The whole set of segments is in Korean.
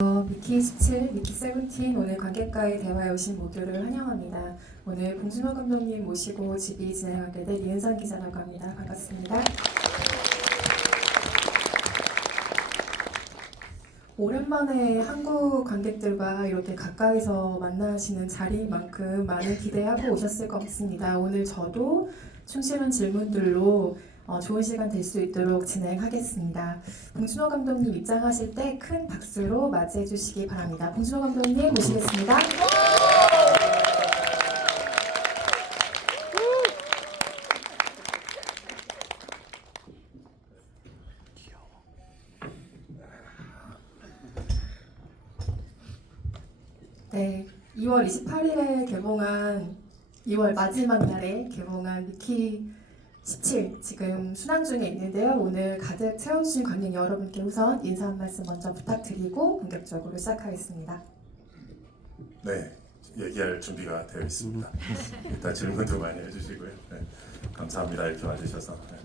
미키 17, 미키 17 오늘 관객과의 대화에 오신 모두를 환영합니다. 오늘 봉준호 감독님 모시고 집이 진행하게 될 이은선 기자라고 합니다. 반갑습니다. 오랜만에 한국 관객들과 이렇게 가까이서 만나시는 자리인 만큼 많은 기대하고 오셨을 것 같습니다. 오늘 저도 충실한 질문들로 좋은 시간 될 수 있도록 진행하겠습니다. 봉준호 감독님 입장하실 때 큰 박수로 맞이해 주시기 바랍니다. 봉준호 감독님 모시겠습니다. 네, 2월 28일에 개봉한 2월 마지막 날에 개봉한 미키 17 지금 순항 중에 있는데요. 오늘 가득 채워주신 관객 여러분께 우선 인사 한 말씀 먼저 부탁드리고 본격적으로 시작하겠습니다. 네, 얘기할 준비가 되어 있습니다. 일단 질문도 많이 해주시고요. 네, 감사합니다. 이렇게 와주셔서. 네.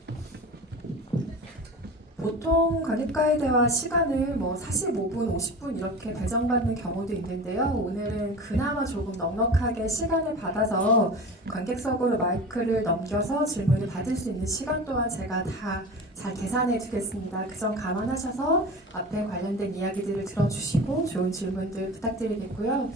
보통 관객과의 대화 시간을 45분, 50분 이렇게 배정받는 경우도 있는데요. 오늘은 그나마 조금 넉넉하게 시간을 받아서 관객석으로 마이크를 넘겨서 질문을 받을 수 있는 시간 또한 제가 다 잘 계산해 두겠습니다. 그 점 감안하셔서 앞에 관련된 이야기들을 들어주시고 좋은 질문들 부탁드리겠고요.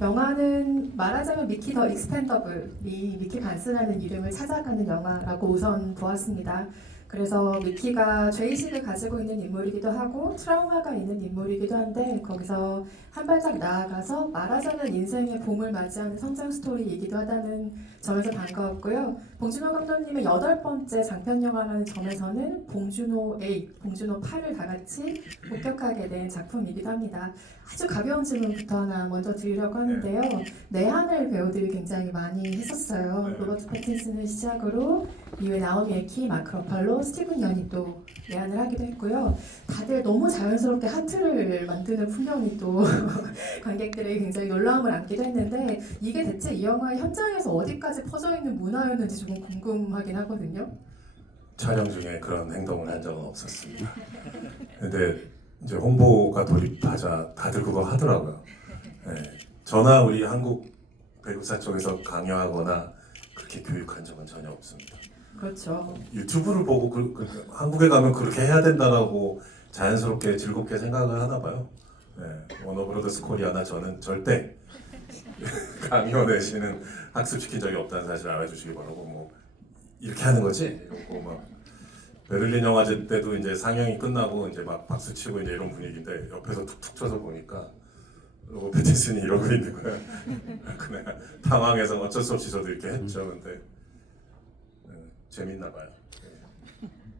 영화는 말하자면 미키 더 익스펜더블이 미키 반스라는 이름을 찾아가는 영화라고 우선 보았습니다. 그래서 미키가 죄의식을 가지고 있는 인물이기도 하고 트라우마가 있는 인물이기도 한데 거기서 한 발짝 나아가서 말하자면 인생의 봄을 맞이하는 성장 스토리이기도 하다는 점에서 반가웠고요. 봉준호 감독님의 8번째 장편 영화라는 점에서는 봉준호 8, 봉준호 8을 다 같이 목격하게 된 작품이기도 합니다. 아주 가벼운 질문부터 하나 먼저 드리려고 하는데요. 내한을 배우들이 굉장히 많이 했었어요. 로버트 패틴슨을 시작으로 이후에 나오미 에키, 마크 러팔로, 스티븐 연이 또 내한을 하기도 했고요. 다들 너무 자연스럽게 하트를 만드는 풍경이 또 관객들에게 굉장히 놀라움을 안기도 했는데 이게 대체 이 영화의 현장에서 어디까지 퍼져 있는 문화였는지 조금 궁금하긴 하거든요. 촬영 중에 그런 행동을 한 적은 없었습니다. 근데 이제 홍보가 돌입하자 다들 그거 하더라고요. 네, 저나 우리 한국 배구사 쪽에서 강요하거나 그렇게 교육한 적은 전혀 없습니다. 그렇죠. 유튜브를 보고 한국에 가면 그렇게 해야 된다라고 자연스럽게 즐겁게 생각을 하나 봐요. 네, 워너브로더스 코리아나 저는 절대 강요 내시는 학습시킨 적이 없다는 사실 알아주시기 바라고 뭐 이렇게 하는 거지? 이러고 막 베를린 영화제 때도 이제 상영이 끝나고 이제 막 박수 치고 이제 이런 분위기인데 옆에서 툭툭 쳐서 보니까 로버트 패틴슨이 이러고 있는 거야. 그냥 당황해서 어쩔 수 없이 저도 이렇게 했죠. 근데 재밌나 봐요.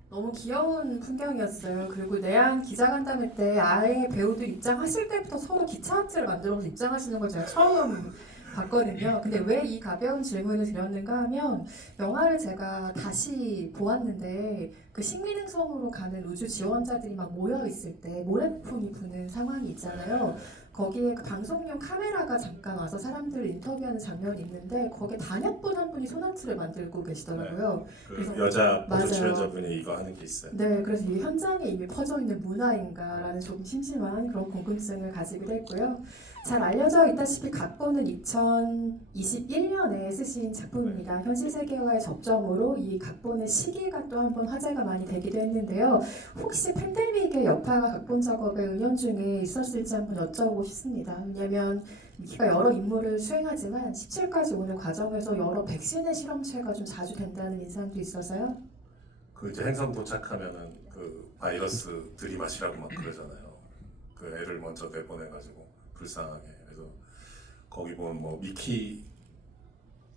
너무 귀여운 풍경이었어요. 그리고 내한 기자간담회 때 아예 배우들 입장하실 때부터 서로 기차 하트를 만들어서 입장하시는 걸 제가 처음 봤거든요. 근데 왜 이 가벼운 질문을 드렸는가 하면 영화를 제가 다시 보았는데 그 식민행성으로 가는 우주 지원자들이 막 모여 있을 때 모래풍이 부는 상황이 있잖아요. 거기에 그 방송용 카메라가 잠깐 와서 사람들을 인터뷰하는 장면이 있는데 거기에 단역분 한 분이 소나트를 만들고 계시더라고요. 그 그래서 여자 보조 맞아요. 출연자분이 이거 하는 게 있어요. 네, 그래서 이 현장에 이미 퍼져 있는 문화인가라는 조금 심심한 그런 궁금증을 가지기도 했고요. 잘 알려져 있다시피 각본은 2021년에 쓰신 작품입니다. 현실 세계와의 접점으로 이 각본의 시기가 또 한 번 화제가 많이 되기도 했는데요. 혹시 팬데믹의 여파가 각본 작업에 은연중에 있었을지 한번 여쭤보고 싶습니다. 왜냐하면 미키가 여러 임무를 수행하지만 17까지 오는 과정에서 여러 백신의 실험체가 좀 자주 된다는 인상도 있어서요. 그 이제 행성 도착하면은 그 바이러스 들이마시라고 막 그러잖아요. 그 애를 먼저 내보내가지고 불쌍하게. 그래서 거기 보면 뭐 미키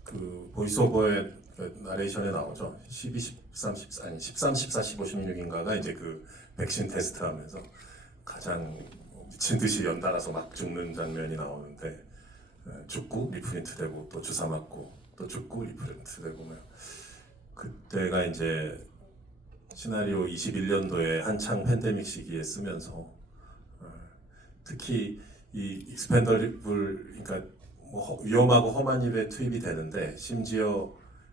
그 보이스오버의 그 나레이션에 나오죠. 12, 13, 14 아니 13, 14, 15, 16인가가 이제 그 백신 테스트하면서 가장 미친 듯이 연달아서 막 죽는 장면이 나오는데 죽고 리프린트 되고 또 주사 맞고 또 죽고 리프린트 되고 막 그때가 이제 시나리오 21년도에 한창 팬데믹 시기에 쓰면서 특히 이 익스펜더블 그러니까 뭐 위험하고 험한 일에 투입이 되는데 심지어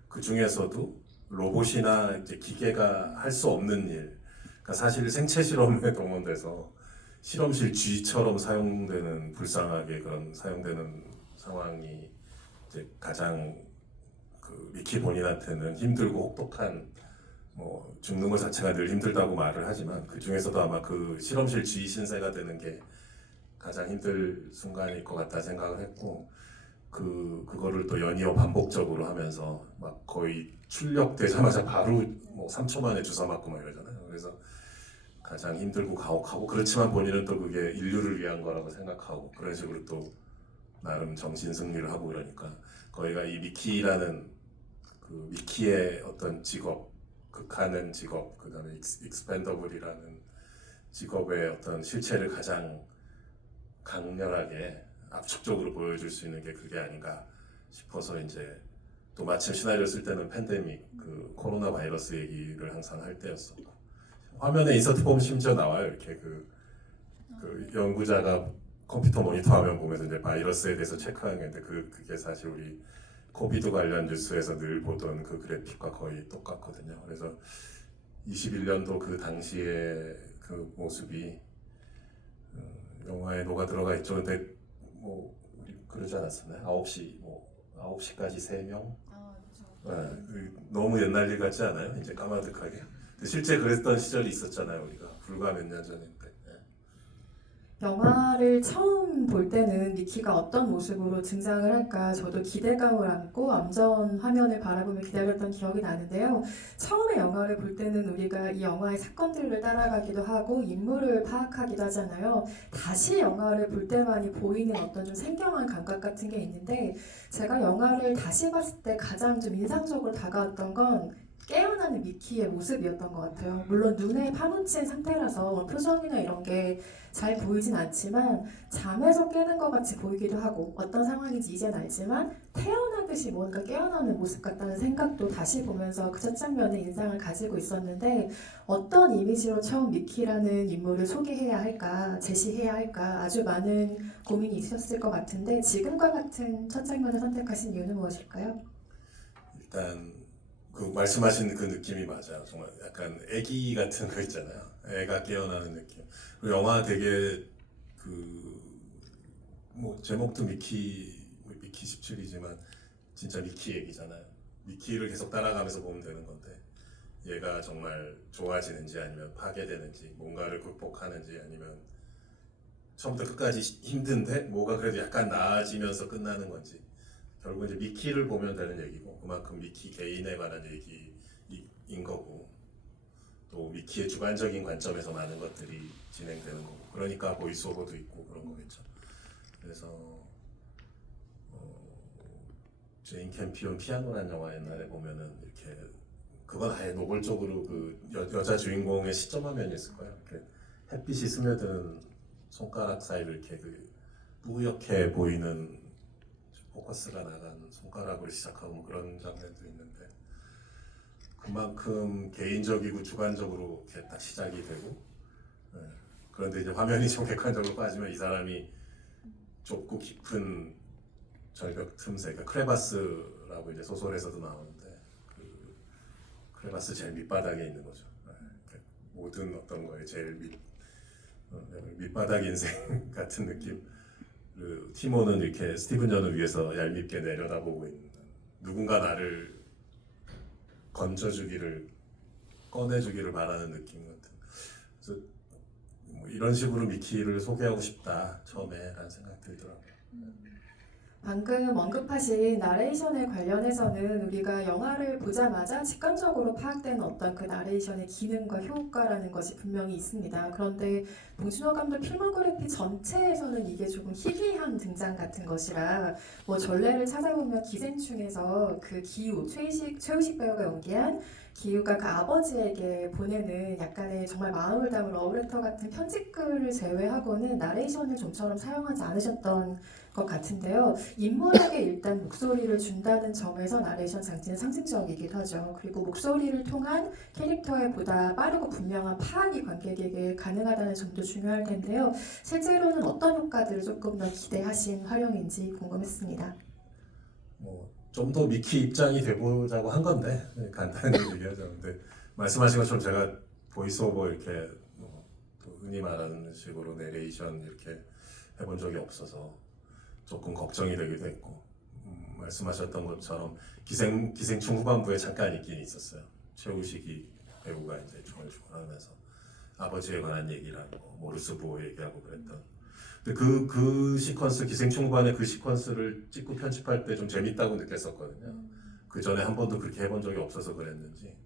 그 중에서도 로봇이나 이제 기계가 할 수 없는 일, 그러니까 사실 생체 실험에 동원돼서 실험실 쥐처럼 사용되는 불쌍하게 그런 사용되는 상황이 이제 가장 그 미키 본인한테는 힘들고 혹독한 뭐 죽는 것 자체가 늘 힘들다고 말을 하지만 그 중에서도 아마 그 실험실 쥐 신세가 되는 게 가장 힘들 순간일 것 같다 생각을 했고 그거를 또 연이어 반복적으로 하면서 막 거의 출력되자마자 바로 뭐 3초 만에 주사 맞고 막 이러잖아요. 그래서 가장 힘들고 가혹하고 그렇지만 본인은 또 그게 인류를 위한 거라고 생각하고 그런 식으로 또 나름 정신 승리를 하고 그러니까 거기가 이 미키라는 그 미키의 어떤 직업, 극하는 직업, 그다음에 익스펜더블이라는 직업의 어떤 실체를 가장 강렬하게 압축적으로 보여줄 수 있는 게 그게 아닌가 싶어서 이제 또 마침 시나리오 쓸 때는 팬데믹 그 코로나 바이러스 얘기를 항상 할 때였었고 화면에 인서트 보면 심지어 나와요 이렇게 그 연구자가 컴퓨터 모니터 화면 보면서 이제 바이러스에 대해서 체크하는 게 있는데 그게 사실 우리 코비드 관련 뉴스에서 늘 보던 그 그래픽과 거의 똑같거든요. 그래서 21년도 그 당시의 그 모습이 영화에 녹아 들어가 있죠. 근데 뭐 우리 그러지 않았었나요? 9시까지 3명? 네, 너무 옛날 일 같지 않아요? 이제 까마득하게. 근데 실제 그랬던 시절이 있었잖아요. 우리가 불과 몇 년 전인데. 네. 영화를 처음 볼 때는 미키가 어떤 모습으로 등장을 할까 저도 기대감을 안고 암전 화면을 바라보며 기다렸던 기억이 나는데요. 처음에 영화를 볼 때는 우리가 이 영화의 사건들을 따라가기도 하고 인물을 파악하기도 하잖아요. 다시 영화를 볼 때만이 보이는 어떤 좀 생경한 감각 같은 게 있는데 제가 영화를 다시 봤을 때 가장 좀 인상적으로 다가왔던 건 깨어나는 미키의 모습이었던 것 같아요. 물론 눈에 파묻힌 상태라서 표정이나 이런 게 잘 보이진 않지만 잠에서 깨는 것 같이 보이기도 하고 어떤 상황인지 이젠 알지만 태어나듯이 뭔가 깨어나는 모습 같다는 생각도 다시 보면서 그 첫 장면에 인상을 가지고 있었는데 어떤 이미지로 처음 미키라는 인물을 소개해야 할까 제시해야 할까 아주 많은 고민이 있으셨을 것 같은데 지금과 같은 첫 장면을 선택하신 이유는 무엇일까요? 일단 그 말씀하신 그 느낌이 맞아요. 정말 약간 애기 같은 거 있잖아요. 애가 깨어나는 느낌. 그 영화 되게 그 뭐 제목도 미키 17이지만 진짜 미키 얘기잖아요. 미키를 계속 따라가면서 보면 되는 건데 얘가 정말 좋아지는지 아니면 파괴되는지 뭔가를 극복하는지 아니면 처음부터 끝까지 힘든데 뭐가 그래도 약간 나아지면서 끝나는 건지 결국 이제 미키를 보면 되는 얘기고 그만큼 미키 개인에 관한 얘기인 거고 또 미키의 주관적인 관점에서 많은 것들이 진행되는 거고 그러니까 보이스오버도 있고 그런 거겠죠. 그래서 제인 캠피온 피아노라는 영화 옛날에 보면은 이렇게 그건 아예 노골적으로 그 여자 주인공의 시점 화면이 있을 거예요. 이렇게 햇빛이 스며드는 손가락 사이를 이렇게 그 뿌옇게 보이는 포커스가 나간 손가락으로 시작하고 뭐 그런 장면도 있는데 그만큼 개인적이고 주관적으로 이렇게 딱 시작이 되고 네. 그런데 이제 화면이 좀 객관적으로 빠지면 이 사람이 좁고 깊은 절벽 틈새, 그러니까 크레바스라고 이제 소설에서도 나오는데 그 크레바스 제일 밑바닥에 있는 거죠. 네. 모든 어떤 거에 제일 밑바닥 인생 같은 느낌. 그 티모는 이렇게 스티븐 전을 위해서 얄밉게 내려다보고 있는 누군가 나를 건져주기를 꺼내주기를 바라는 느낌 같은. 그래서 뭐 이런 식으로 미키를 소개하고 싶다 처음에라는 생각이 들더라고요. 방금 언급하신 나레이션에 관련해서는 우리가 영화를 보자마자 직관적으로 파악되는 어떤 그 나레이션의 기능과 효과라는 것이 분명히 있습니다. 그런데 봉준호 감독 필모그래피 전체에서는 이게 조금 희귀한 등장 같은 것이라 뭐 전례를 찾아보면 기생충에서 그 기우 최우식 배우가 연기한 기우가 그 아버지에게 보내는 약간의 정말 마음을 담은 러브레터 같은 편지글을 제외하고는 나레이션을 좀처럼 사용하지 않으셨던 것 같은데요. 인물에게 일단 목소리를 준다는 점에서 나레이션 장치는 상징적이기도 하죠. 그리고 목소리를 통한 캐릭터의 보다 빠르고 분명한 파악이 관객에게 가능하다는 점도 중요할 텐데요. 실제로는 어떤 효과들을 조금 더 기대하신 활용인지 궁금했습니다. 뭐 좀 더 미키 입장이 돼보자고 한 건데 간단히 얘기하자면 근데 말씀하신 것처럼 제가 보이스오버 이렇게 또 흔히 말하는 식으로 내레이션 이렇게 해본 적이 없어서 조금 걱정이 되기도 했고, 말씀하셨던 것처럼 기생충 후반부에 잠깐 있긴 있었어요. 최우식이 배우가 이제 중얼중얼하면서 아버지에 관한 얘기를 하고 모르스 부호 얘기하고 그랬던. 근데 그 시퀀스, 기생충 후반의 그 시퀀스를 찍고 편집할 때 좀 재밌다고 느꼈었거든요. 그 전에 한 번도 그렇게 해본 적이 없어서 그랬는지.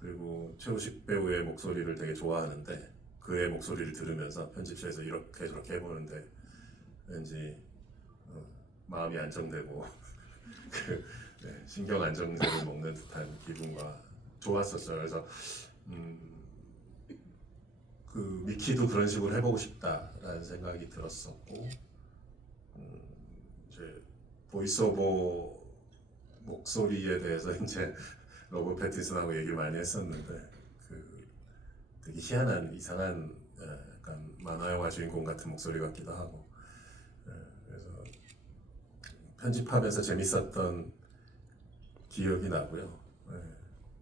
그리고 최우식 배우의 목소리를 되게 좋아하는데 그의 목소리를 들으면서 편집실에서 이렇게 저렇게 해보는데 왠지 마음이 안정되고 신경 안정제를 먹는 듯한 기분과 좋았었어요. 그래서 그 미키도 그런 식으로 해보고 싶다라는 생각이 들었었고, 이제 보이스오버 목소리에 대해서 이제 로버 패티슨하고 얘기를 많이 했었는데 그 되게 희한한 이상한 약간 만화 영화 주인공 같은 목소리 같기도 하고, 그래서 편집하면서 재밌었던 기억이 나고요.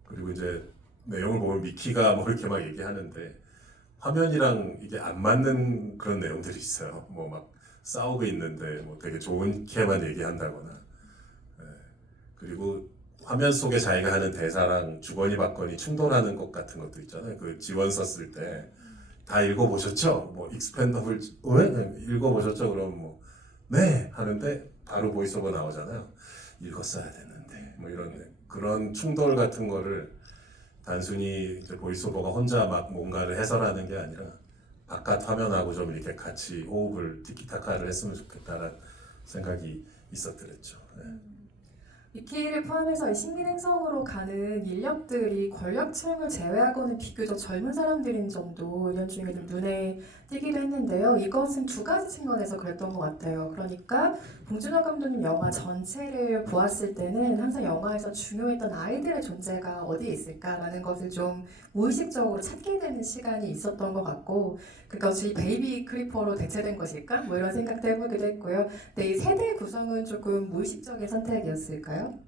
그리고 이제 내용을 보면 미키가 뭐 이렇게 막 얘기하는데 화면이랑 이게 안 맞는 그런 내용들이 있어요. 뭐 막 싸우고 있는데 뭐 되게 좋게만 얘기한다거나, 그리고 화면 속에 자기가 하는 대사랑 주거니 받거니 충돌하는 것 같은 것도 있잖아요. 그 지원 썼을 때 다 읽어보셨죠? 뭐 익스펜더블 왜? 읽어보셨죠? 그럼 뭐 네 하는데 바로 보이스오버 나오잖아요. 읽었어야 되는데 뭐 이런 그런 충돌 같은 거를 단순히 이제 보이스오버가 혼자 막 뭔가를 해설하는 게 아니라 바깥 화면하고 좀 이렇게 같이 호흡을 티키타카를 했으면 좋겠다라는 생각이 있었더랬죠. 미키를 포함해서 이 식민행성으로 가는 인력들이 권력층을 제외하고는 비교적 젊은 사람들인 점도 연중에 좀 눈에 띄기도 했는데요. 이것은 두 가지 측면에서 그랬던 것 같아요. 그러니까 봉준호 감독님 영화 전체를 보았을 때는 항상 영화에서 중요했던 아이들의 존재가 어디에 있을까라는 것을 좀 무의식적으로 찾게 되는 시간이 있었던 것 같고, 그것이 베이비 크리퍼로 대체된 것일까? 뭐 이런 생각도 해보기도 했고요. 근데 이 세대 구성은 조금 무의식적인 선택이었을까요?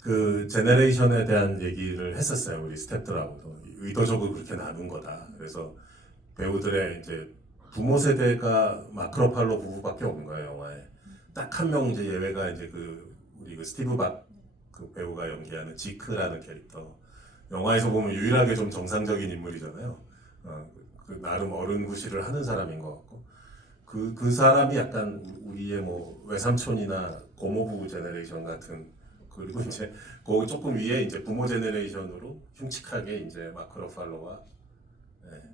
그 제네레이션에 대한 얘기를 했었어요. 우리 스태프들하고도 의도적으로 그렇게 나눈 거다. 그래서 배우들의 이제 부모 세대가 마크로팔로 부부밖에 없는 거예요, 영화에. 딱 한 명 이제 예외가 이제 우리 스티브 박 그 배우가 연기하는 지크라는 캐릭터. 영화에서 보면 유일하게 좀 정상적인 인물이잖아요. 그 나름 어른 구실을 하는 사람인 것 같고, 그 사람이 약간 우리의 뭐 외삼촌이나 고모부 제네레이션 같은, 그리고 이제 거기 조금 위에 이제 부모 제네레이션으로 흉측하게 이제 마크 러팔로와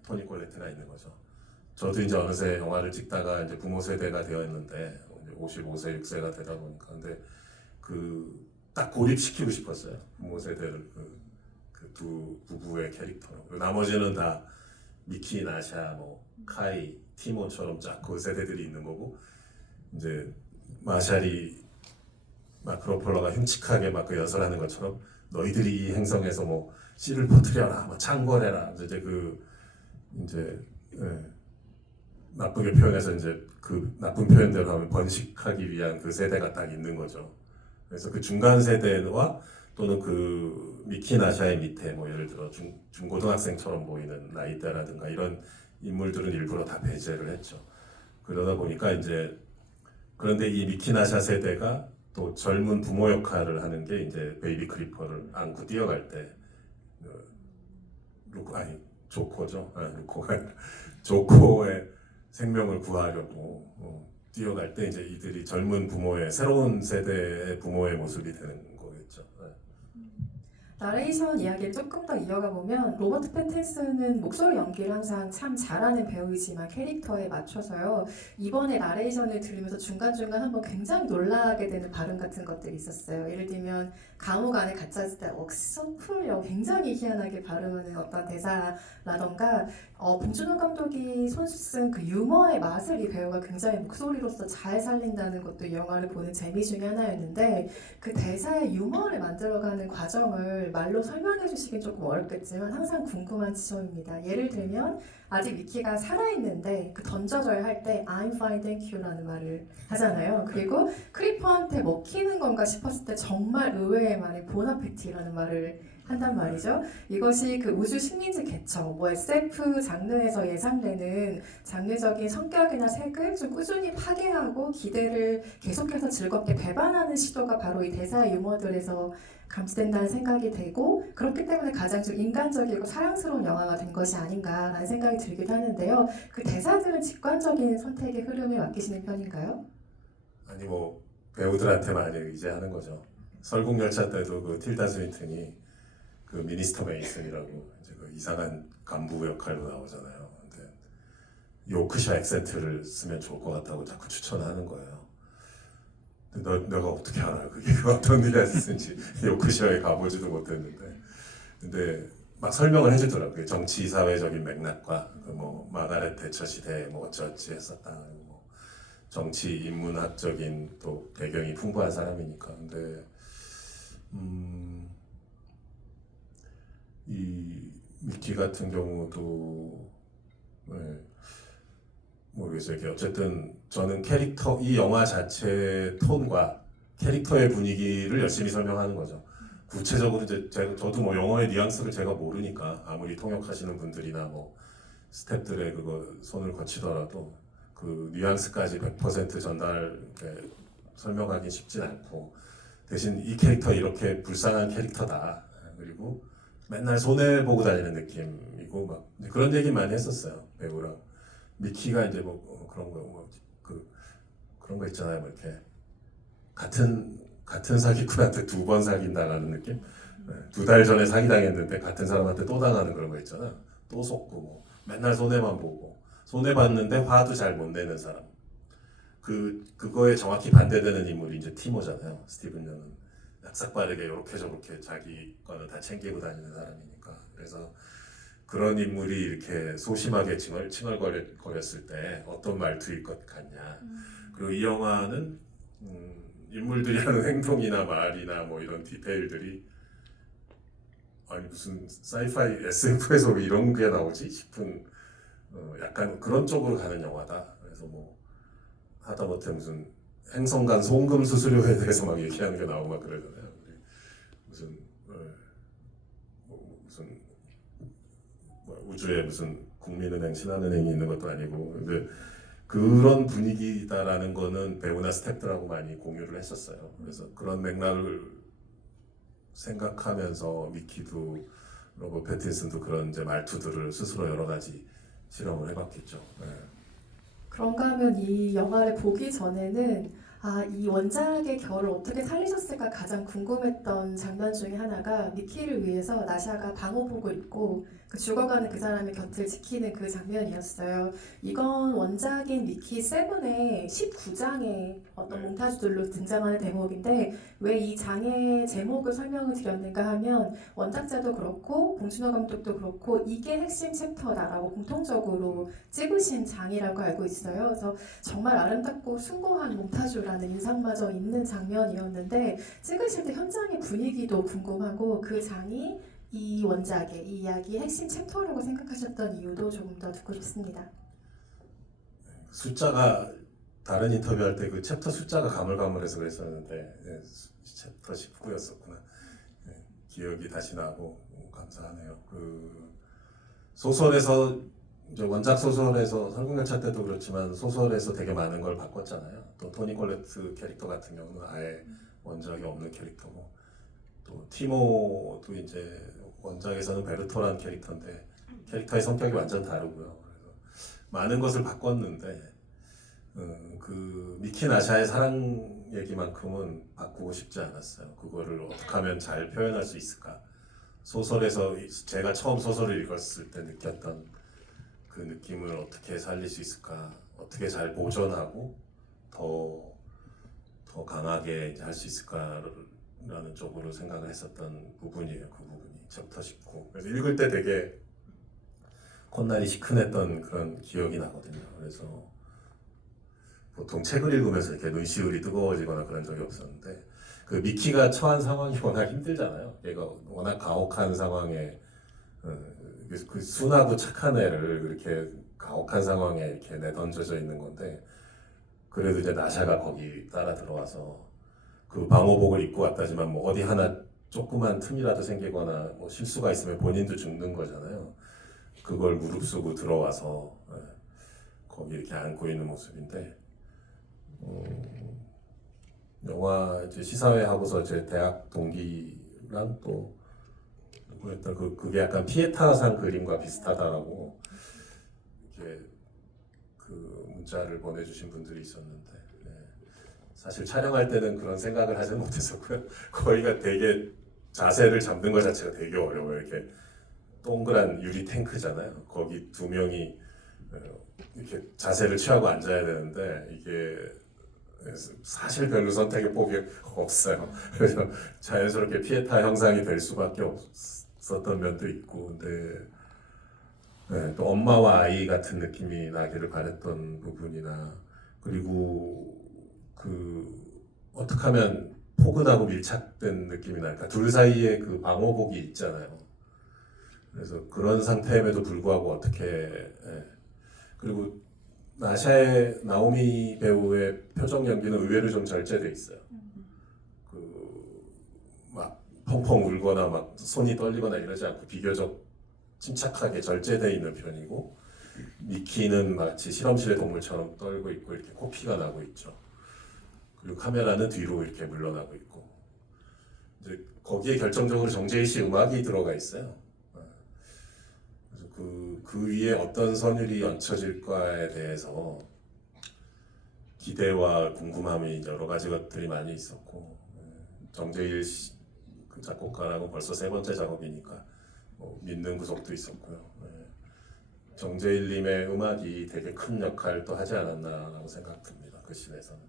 토니 콜레트가 있는 거죠. 저도 이제 어느새 영화를 찍다가 이제 부모 세대가 되었는데 55세, 6세가 되다 보니까 근데 그 딱 고립시키고 싶었어요. 부모 세대를 그 두 부부의 캐릭터로. 나머지는 다 미키, 나샤, 뭐 카이, 티몬처럼 쫙 그 세대들이 있는 거고, 이제 마샬이 마크로폴러가 흉측하게 막 그 연설하는 것처럼 너희들이 이 행성에서 뭐 씨를 퍼뜨려라, 뭐 창궐해라, 이제 나쁘게 표현해서 이제 그 나쁜 표현대로 하면 번식하기 위한 그 세대가 딱 있는 거죠. 그래서 그 중간 세대와 또는 그 미키 나샤의 밑에 뭐 예를 들어 중고등학생처럼 보이는 나이대라든가 이런 인물들은 일부러 다 배제를 했죠. 그러다 보니까 이제 그런데 이 미키 나샤 세대가 또 젊은 부모 역할을 하는 게 이제 베이비 크리퍼를 안고 뛰어갈 때 조코죠. 루코가 아니라 조코의 생명을 구하려고 뛰어갈 때 이제 이들이 젊은 부모의 새로운 세대의 부모의 모습이 되는 거겠죠. 나레이션 이야기를 조금 더 이어가 보면 로버트 패틴슨은 목소리 연기를 항상 참 잘하는 배우이지만 캐릭터에 맞춰서요. 이번에 나레이션을 들으면서 중간중간 한번 굉장히 놀라게 되는 발음 같은 것들이 있었어요. 예를 들면 감옥 안에 갇혔을 때 옥서풀려 굉장히 희한하게 발음하는 어떤 대사라던가 봉준호 감독이 손수 쓴 그 유머의 맛을 이 배우가 굉장히 목소리로서 잘 살린다는 것도 이 영화를 보는 재미 중에 하나였는데, 그 대사의 유머를 만들어가는 과정을 말로 설명해 주시긴 조금 어렵겠지만 항상 궁금한 지점입니다. 예를 들면 아직 미키가 살아있는데 그 던져줘야 할 때 I'm fine, thank you라는 말을 하잖아요. 그리고 크리퍼한테 먹히는 건가 싶었을 때 정말 의외의 말인 보나페티라는 말을 한단 말이죠. 이것이 그 우주 식민지 개척, 뭐 SF 장르에서 예상되는 장르적인 성격이나 색을 좀 꾸준히 파괴하고 기대를 계속해서 즐겁게 배반하는 시도가 바로 이 대사의 유머들에서 감지된다는 생각이 되고, 그렇기 때문에 가장 좀 인간적이고 사랑스러운 영화가 된 것이 아닌가라는 생각이 들기도 하는데요. 그 대사들은 직관적인 선택의 흐름에 맡기시는 편인가요? 아니 뭐 배우들한테 많이 의지하는 거죠. 설국열차 때도 그 틸다 스윈튼이 그 미니스터 메이슨이라고 이제 그 이상한 간부 역할로 나오잖아요. 근데 요크셔 액센트를 쓰면 좋을 것 같다고 자꾸 추천하는 거예요. 근데 내가 어떻게 알아요? 그게 어떤 뉘앙스인지 요크셔에 가보지도 못했는데. 근데 막 설명을 해주더라고요. 정치 사회적인 맥락과 그 뭐 마가렛 대처 시대에 뭐 어쩌지 했었다. 뭐 정치 인문학적인 또 배경이 풍부한 사람이니까. 근데 이 미키 같은 경우도 네, 모르겠어요. 이게 어쨌든 저는 캐릭터 이 영화 자체의 톤과 캐릭터의 분위기를 열심히 설명하는 거죠. 구체적으로 이제 저도 뭐 영어의 뉘앙스를 제가 모르니까 아무리 통역하시는 분들이나 뭐 스태프들의 그거 손을 거치더라도 그 뉘앙스까지 100% 전달 설명하기 쉽진 않고, 대신 이 캐릭터 이렇게 불쌍한 캐릭터다. 그리고 맨날 손해 보고 다니는 느낌이고 막 그런 얘기 많이 했었어요. 배우랑 미키가 이제 뭐 그런 거 뭐 그런 거 있잖아요. 뭐 이렇게 같은 사기꾼한테 2번 사귄다라는 느낌. 네, 2달 전에 사기당했는데 같은 사람한테 또 당하는 그런 거 있잖아. 또 속고 뭐 맨날 손해만 보고 손해 봤는데 화도 잘 못 내는 사람. 그거에 정확히 반대되는 인물이 이제 티모잖아요. 스티븐 연은 약삭빠르게 이렇게 저렇게 자기 거는 다 챙기고 다니는 사람이니까. 그래서 그런 인물이 이렇게 소심하게 칭얼거렸을 때 어떤 말투일 것 같냐. 그리고 이 영화는 인물들이 하는 행동이나 말이나 뭐 이런 디테일들이 아니 무슨 사이파이 SF에서 왜 이런 게 나오지 싶은 약간 그런 쪽으로 가는 영화다. 그래서 뭐 하다못해 무슨 행성간 송금 수수료에 대해서 막 얘기하는 게 나오고 막 그러잖아요. 무슨 무슨 뭐 우주에 무슨 국민은행, 신한은행이 있는 것도 아니고. 근데 그런 분위기다라는 거는 배우나 스태프들하고 많이 공유를 했었어요. 그래서 그런 맥락을 생각하면서 미키도 로버트 패틴슨도 그런 이제 말투들을 스스로 여러 가지 실험을 해봤겠죠. 네. 그런가 하면 이 영화를 보기 전에는 이 원작의 결을 어떻게 살리셨을까 가장 궁금했던 장면 중에 하나가 미키를 위해서 나샤가 방호복을 입고 그 죽어가는 그 사람의 곁을 지키는 그 장면이었어요. 이건 원작인 미키 7의 19장의 어떤 몽타주들로 등장하는 대목인데, 왜 이 장의 제목을 설명을 드렸는가 하면 원작자도 그렇고 봉준호 감독도 그렇고 이게 핵심 챕터다라고 공통적으로 찍으신 장이라고 알고 있어요. 그래서 정말 아름답고 숭고한 몽타주라는 인상마저 있는 장면이었는데, 찍으실 때 현장의 분위기도 궁금하고 그 장이 이 원작의 이 이야기의 핵심 챕터라고 생각하셨던 이유도 조금 더 듣고 싶습니다. 숫자가 다른 인터뷰할 때 그 챕터 숫자가 가물가물해서 그랬었는데 챕터 19였었구나. 기억이 다시 나고 감사하네요. 그 소설에서 이제 원작 소설에서 설국열차 때도 그렇지만 소설에서 되게 많은 걸 바꿨잖아요. 또 토니 콜레트 캐릭터 같은 경우는 아예 원작이 없는 캐릭터고, 또 티모도 이제 원작에서는 베르토란 캐릭터인데 캐릭터의 성격이 완전 다르고요. 그래서 많은 것을 바꿨는데 그 미키 나샤의 사랑 얘기만큼은 바꾸고 싶지 않았어요. 그거를 어떻게 하면 잘 표현할 수 있을까? 소설에서 제가 처음 소설을 읽었을 때 느꼈던 그 느낌을 어떻게 살릴 수 있을까? 어떻게 잘 보존하고 더 강하게 할 수 있을까라는 쪽으로 생각을 했었던 부분이에요. 그 부분이 챕터 19. 그래서 읽을 때 되게 콧날이 시큰했던 그런 기억이 나거든요. 그래서 보통 책을 읽으면서 이렇게 눈시울이 뜨거워지거나 그런 적이 없었는데, 그 미키가 처한 상황이 워낙 힘들잖아요. 얘가 워낙 가혹한 상황에 그 순하고 착한 애를 그렇게 가혹한 상황에 이렇게 내던져져 있는 건데 그래도 이제 나샤가 거기 따라 들어와서 그 방호복을 입고 왔다지만 뭐 어디 하나 조그만 틈이라도 생기거나 뭐 실수가 있으면 본인도 죽는 거잖아요. 그걸 무릅쓰고 들어와서 거기 이렇게 안고 있는 모습인데 영화 이제 시사회 하고서 제 대학 동기랑 또 누구였다 그게 약간 피에타상 그림과 비슷하다라고 이렇게 그 문자를 보내주신 분들이 있었는데 사실 촬영할 때는 그런 생각을 하지 못했었고요. 거기가 되게 자세를 잡는 것 자체가 되게 어려워요. 이렇게 동그란 유리 탱크잖아요. 거기 두 명이 이렇게 자세를 취하고 앉아야 되는데 이게 사실 별로 선택의 폭이 없어요. 그래서 자연스럽게 피에타 형상이 될 수밖에 없었던 면도 있고, 근데 또 엄마와 아이 같은 느낌이 나기를 바랬던 부분이나 그리고 어떻게 하면 포근하고 밀착된 느낌이 날까? 둘 사이에 그 방호복이 있잖아요. 그래서 그런 상태임에도 불구하고 어떻게 그리고 나샤의 나오미 배우의 표정 연기는 의외로 좀 절제돼 있어요. 막 펑펑 울거나 막 손이 떨리거나 이러지 않고 비교적 침착하게 절제돼 있는 편이고 미키는 마치 실험실의 동물처럼 떨고 있고 이렇게 코피가 나고 있죠. 그리고 카메라는 뒤로 이렇게 물러나고 있고 이제 거기에 결정적으로 정재희 씨 음악이 들어가 있어요. 그래서 그 위에 어떤 선율이 얹혀질까에 대해서 기대와 궁금함이 여러 가지 것들이 많이 있었고 정재일 씨, 그 작곡가라고 벌써 세 번째 작업이니까 믿는 구석도 있었고요. 정재일님의 음악이 되게 큰 역할도 하지 않았나라고 생각됩니다. 그 씬에서는.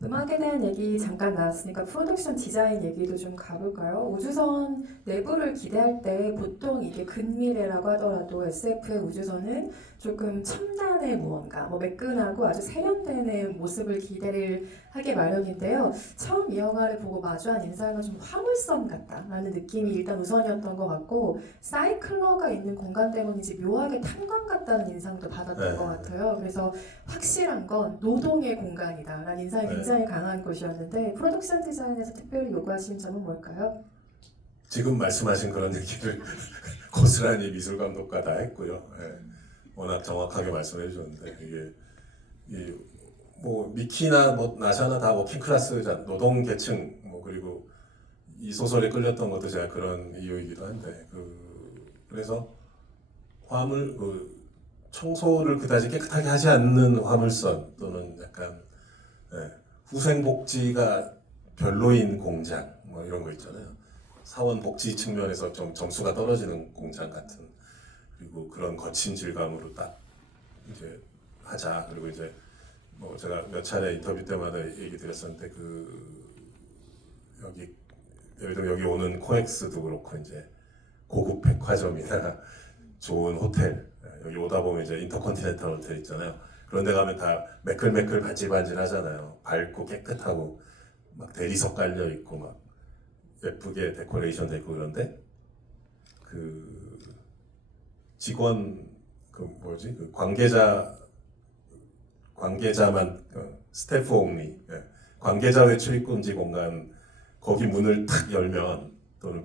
음악에 대한 얘기 잠깐 나왔으니까 프로덕션 디자인 얘기도 좀 가볼까요? 우주선 내부를 기대할 때 보통 이게 근미래라고 하더라도 SF의 우주선은 조금 첨단의 무언가, 뭐 매끈하고 아주 세련된 모습을 기대를 하게 마련인데요. 처음 이 영화를 보고 마주한 인상은 좀 화물선 같다라는 느낌이 일단 우선이었던 것 같고 사이클러가 있는 공간 때문인지 묘하게 탄광 같다는 인상도 받았던 것 같아요. 그래서 확실한 건 노동의 공간이다라는 인상이 굉장히 강한 곳이었는데 프로덕션 디자인에서 특별히 요구하신 점은 뭘까요? 지금 말씀하신 그런 얘기를 고스란히 미술 감독과 다 했고요. 워낙 정확하게 말씀해 주셨는데 이게 뭐 미키나 뭐 나샤나 다 워킹 클래스자 노동 계층 뭐 그리고 이 소설에 끌렸던 것도 제가 그런 이유이기도 한데 그래서 화물 청소를 그다지 깨끗하게 하지 않는 화물선 또는 약간 후생복지가 별로인 공장 뭐 이런 거 있잖아요. 사원 복지 측면에서 좀 점수가 떨어지는 공장 같은 그리고 그런 거친 질감으로 딱 이제 하자. 그리고 이제 뭐 제가 몇 차례 인터뷰 때마다 얘기 드렸었는데 예를 들어 여기 오는 코엑스도 그렇고 이제 고급 백화점이나 좋은 호텔 여기 오다 보면 이제 인터컨티넨탈 호텔 있잖아요. 그런 데 가면 다 매끌매끌 반질반질 하잖아요. 밝고 깨끗하고 막 대리석 깔려 있고 막 예쁘게 데코레이션 되고 그런데 직원 관계자만 스태프 옹리 관계자 외 출입 금지 공간 거기 문을 탁 열면 또는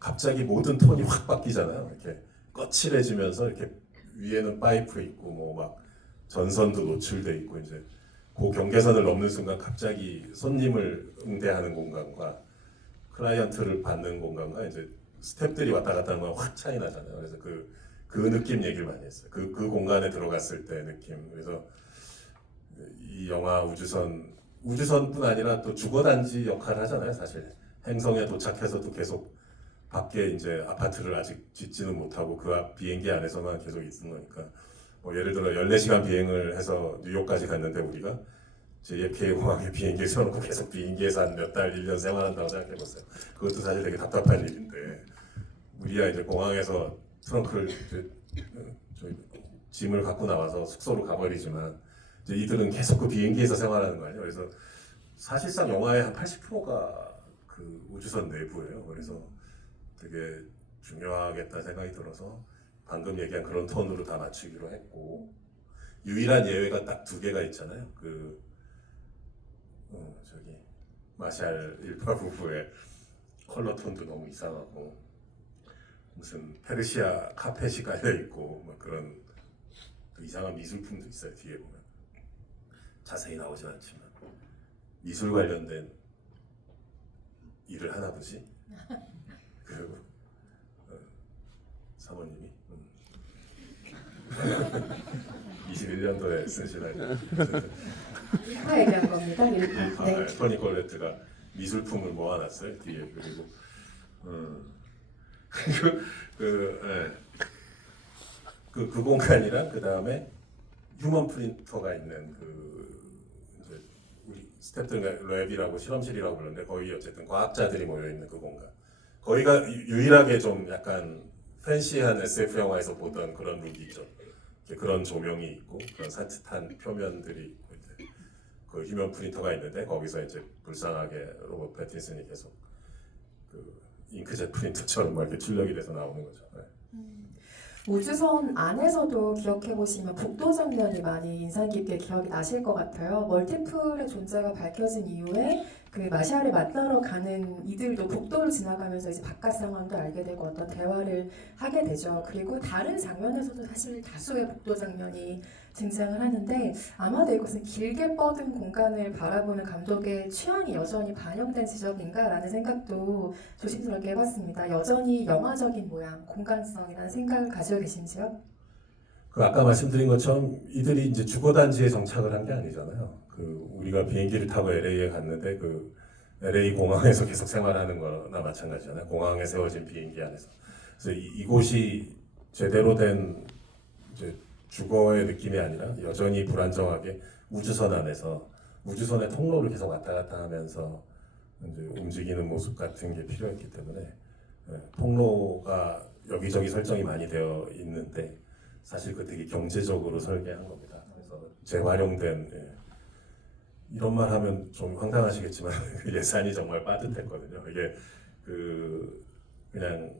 갑자기 모든 톤이 확 바뀌잖아요. 이렇게 거칠해지면서 이렇게 위에는 파이프 있고 뭐 막 전선도 노출돼 있고 이제 그 경계선을 넘는 순간 갑자기 손님을 응대하는 공간과 클라이언트를 받는 공간과 이제 스태프들이 왔다 갔다 하는 건 확 차이 나잖아요. 그래서 그 느낌 얘기를 많이 했어요. 그 공간에 들어갔을 때 느낌. 그래서 이 영화 우주선뿐 아니라 또 주거단지 역할을 하잖아요. 사실 행성에 도착해서도 계속 밖에 이제 아파트를 아직 짓지는 못하고 그 앞 비행기 안에서만 계속 있는 거니까 예를 들어 14시간 비행을 해서 뉴욕까지 갔는데 우리가 JFK 공항에 비행기에 세워놓고 계속 비행기에서 한 몇 달, 1년 생활한다고 생각해보세요. 그것도 사실 되게 답답한 일인데 우리야 이제 공항에서 트렁크를 짐을 갖고 나와서 숙소로 가버리지만 이제 이들은 계속 그 비행기에서 생활하는 거 아니에요. 그래서 사실상 영화의 한 80%가 그 우주선 내부예요. 그래서 되게 중요하겠다 생각이 들어서 방금 얘기한 그런 톤으로 다 맞추기로 했고 유일한 예외가 딱 두 개가 있잖아요. 저기 마샬 일파 부부의 컬러 톤도 너무 이상하고 무슨 페르시아 카펫이 깔려 있고 뭐 그런 그 이상한 미술품도 있어요. 뒤에 보면 자세히 나오진 않지만 미술 관련된 일을 하나 보지. 그리고 사모님이 21년도에 쓰신 일파 얘기한 겁니다. 일파. 네. 토니 콜레트가 미술품을 모아놨어요 뒤에. 그리고 그 공간이랑 그 다음에 휴먼 프린터가 있는 이제 우리 스태프들 랩이라고 실험실이라고 부르는데 거기 어쨌든 과학자들이 모여 있는 그 공간. 거기가 유일하게 좀 약간 팬시한 SF 영화에서 보던 그런 룩이죠. 그런 조명이 있고 그런 산뜻한 표면들이 있고 이제 그 휴먼 프린터가 있는데 거기서 이제 불쌍하게 로버트 패틴슨이 계속 그 잉크젯 프린터처럼 막 이렇게 출력이 돼서 나오는 거죠. 네. 우주선 안에서도 기억해 보시면 북도 장면이 많이 인상 깊게 기억이 나실 것 같아요. 멀티플의 존재가 밝혀진 이후에 그 마샬을 만나러 가는 이들도 북도를 지나가면서 이제 바깥 상황도 알게 되고 어떤 대화를 하게 되죠. 그리고 다른 장면에서도 사실 다수의 북도 장면이 등장을 하는데 아마도 이것은 길게 뻗은 공간을 바라보는 감독의 취향이 여전히 반영된 지적인가라는 생각도 조심스럽게 해봤습니다. 여전히 영화적인 모양, 공간성이라는 생각을 가지고 계신지요? 그 아까 말씀드린 것처럼 이들이 이제 주거단지에 정착을 한 게 아니잖아요. 우리가 비행기를 타고 LA에 갔는데 그 LA 공항에서 계속 생활하는 거나 마찬가지잖아요. 공항에 세워진 비행기 안에서. 그래서 이곳이 제대로 된 이제 주거의 느낌이 아니라 여전히 불안정하게 우주선 안에서 우주선의 통로를 계속 왔다 갔다 하면서 이제 움직이는 모습 같은 게 필요했기 때문에 통로가 여기저기 설정이 많이 되어 있는데 사실 그 되게 경제적으로 설계한 겁니다. 그래서 재활용된 이런 말 하면 좀 황당하시겠지만 예산이 정말 빠듯했거든요. 이게 그냥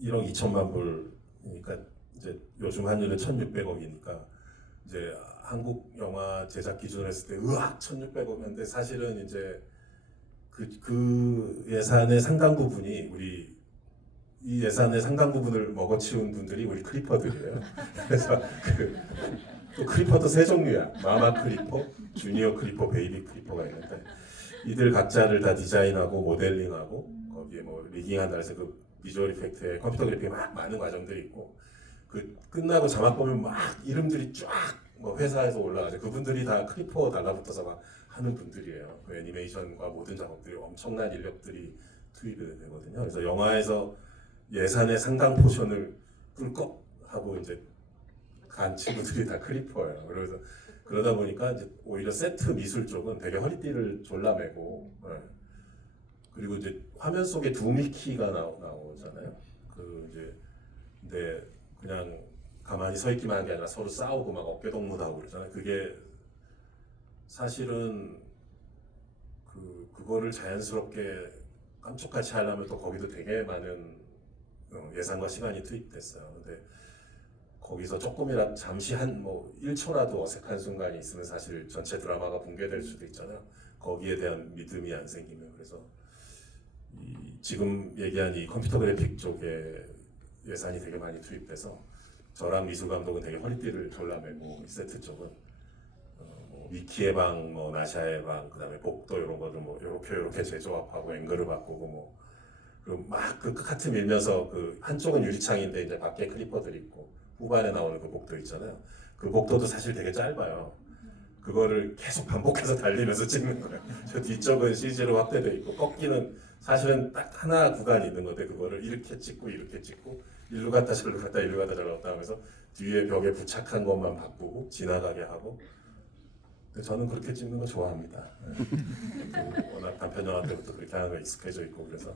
1억 2천만 불이니까 이제 요즘 환율은 1,600억이니까 이제 한국 영화 제작 기준으로 했을 때 으악 1,600억인데 사실은 이제 그 예산의 상당 부분이 이 예산의 상당 부분을 먹어치운 분들이 우리 크리퍼들이에요. 그래서 또 크리퍼도 세 종류야. 마마 크리퍼, 주니어 크리퍼, 베이비 크리퍼가 있는데 이들 각자를 다 디자인하고 모델링하고 거기에 뭐 리깅한다 해서 그 비주얼 이펙트에 컴퓨터 그래픽에 막 많은 과정들이 있고 끝나고 자막 보면 막 이름들이 쫙 뭐 회사에서 올라가죠. 그분들이 다 크리퍼 달라붙어서 막 하는 분들이에요. 그 애니메이션과 모든 작업들이 엄청난 인력들이 투입이 되거든요. 그래서 영화에서 예산의 상당 포션을 꿀꺽 하고 이제 간 친구들이 다 크리퍼예요. 그래서 그러다 보니까 이제 오히려 세트 미술 쪽은 되게 허리띠를 졸라매고 그리고 이제 화면 속에 두 미키가 나오잖아요. 이제 근데 그냥 가만히 서 있기만 한 게 아니라 서로 싸우고 막 어깨동무하고 그러잖아요. 그게 사실은 그거를 자연스럽게 깜짝같이 하려면 또 거기도 되게 많은 예산과 시간이 투입됐어요. 근데 거기서 조금이라도 잠시 뭐 1초라도 어색한 순간이 있으면 사실 전체 드라마가 붕괴될 수도 있잖아요. 거기에 대한 믿음이 안 생기면. 그래서 지금 얘기한 이 컴퓨터 그래픽 쪽에 예산이 되게 많이 투입돼서 저랑 미술 감독은 되게 허리띠를 졸라매고 이 세트 쪽은 뭐 미키의 방, 뭐 나샤의 방, 그다음에 복도 이런 거를 뭐 이렇게 재조합하고 앵글을 바꾸고 뭐 그리고 막 그 카트 밀면서 그 한쪽은 유리창인데 이제 밖에 클리퍼들이 있고 후반에 나오는 그 복도 있잖아요. 그 복도도 사실 되게 짧아요. 그거를 계속 반복해서 달리면서 찍는 거예요. 저 뒤쪽은 CG로 확대돼 있고 꺾기는 사실은 딱 하나 구간이 있는 건데 그거를 이렇게 찍고 일로 갔다 저로 갔다 일로 갔다 저로 갔다 하면서 뒤에 벽에 부착한 것만 바꾸고 지나가게 하고 근데 저는 그렇게 찍는 거 좋아합니다. 또 워낙 단편 영화 때부터 그렇게 하는 거 익숙해져 있고 그래서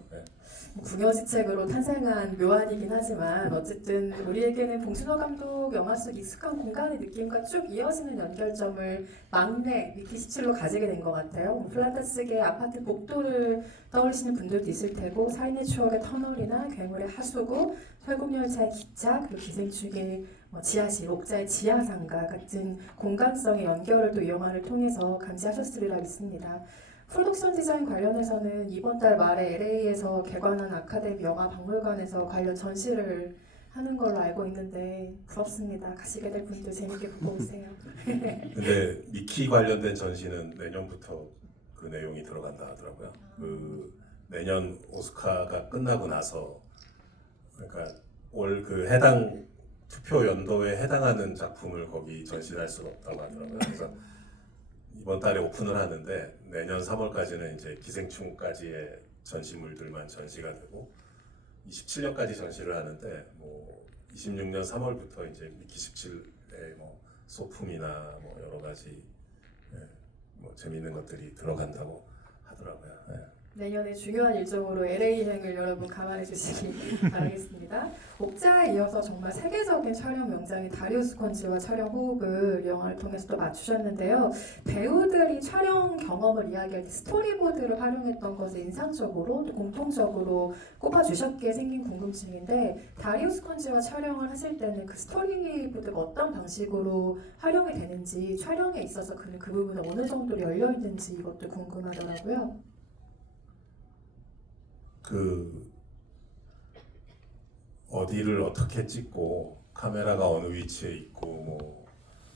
궁여지책으로 탄생한 묘안이긴 하지만 어쨌든 우리에게는 봉준호 감독 영화 속 익숙한 공간의 느낌과 쭉 이어지는 연결점을 막내 미키 17로 가지게 된 것 같아요. 플라타스계 아파트 복도를 떠올리시는 분들도 있을 테고 살인의 추억의 터널이나 괴물의 하수구, 설국열차의 기차, 그리고 기생충의 지하실, 옥자의 지하상가 같은 공간성의 연결을 또 이 영화를 통해서 감지하셨으리라 믿습니다. 프로덕션 디자인 관련해서는 이번 달 말에 LA에서 개관한 아카데미 영화 박물관에서 관련 전시를 하는 걸로 알고 있는데 부럽습니다. 가시게 될 분들 재밌게 보고 오세요. 근데 미키 관련된 전시는 내년부터 그 내용이 들어간다 하더라고요. 그 내년 오스카가 끝나고 나서 그러니까 올 그 해당 투표 연도에 해당하는 작품을 거기 전시할 수가 없다고 하더라고요. 그래서 이번 달에 오픈을 하는데 내년 3월까지는 이제 기생충까지의 전시물들만 전시가 되고 27년까지 전시를 하는데 뭐 26년 3월부터 이제 미키 17의 뭐 소품이나 뭐 여러 가지 뭐 재미있는 것들이 들어간다고 하더라고요. 내년에 중요한 일정으로 LA 여행을 여러분 감안해 주시기 바라겠습니다. 옥자에 이어서 정말 세계적인 촬영 명장인 다리우스 콘지와 촬영 호흡을 영화를 통해서 또 맞추셨는데요. 배우들이 촬영 경험을 이야기할 때 스토리보드를 활용했던 것을 인상적으로 또 공통적으로 꼽아주셨기에 생긴 궁금증인데 다리우스 콘지와 촬영을 하실 때는 그 스토리보드가 어떤 방식으로 활용이 되는지 촬영에 있어서 그는 그 부분에 어느 정도로 열려 있는지 이것도 궁금하더라고요. 그 어디를 어떻게 찍고 카메라가 어느 위치에 있고 뭐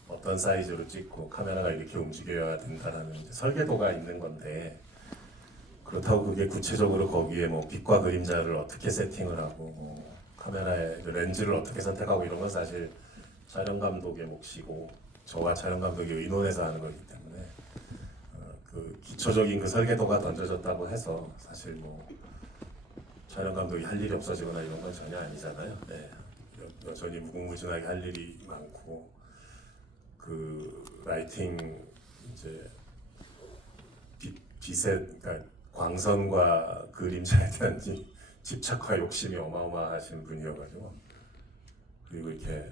어떤 사이즈로 찍고 카메라가 이렇게 움직여야 된다라는 이제 설계도가 있는 건데 그렇다고 그게 구체적으로 거기에 뭐 빛과 그림자를 어떻게 세팅을 하고 뭐 카메라의 그 렌즈를 어떻게 선택하고 이런 건 사실 촬영 감독의 몫이고 저와 촬영 감독이 의논해서 하는 거기 때문에 그 기초적인 그 설계도가 던져졌다고 해서 사실 뭐 촬영 감독이 할 일이 없어지거나 이런 건 전혀 아니잖아요. 네. 여전히 무궁무진하게 할 일이 많고 그 라이팅 이제 빛의 그러니까 광선과 그림자에 대한 집착과 욕심이 어마어마하신 분이어가지고 그리고 이렇게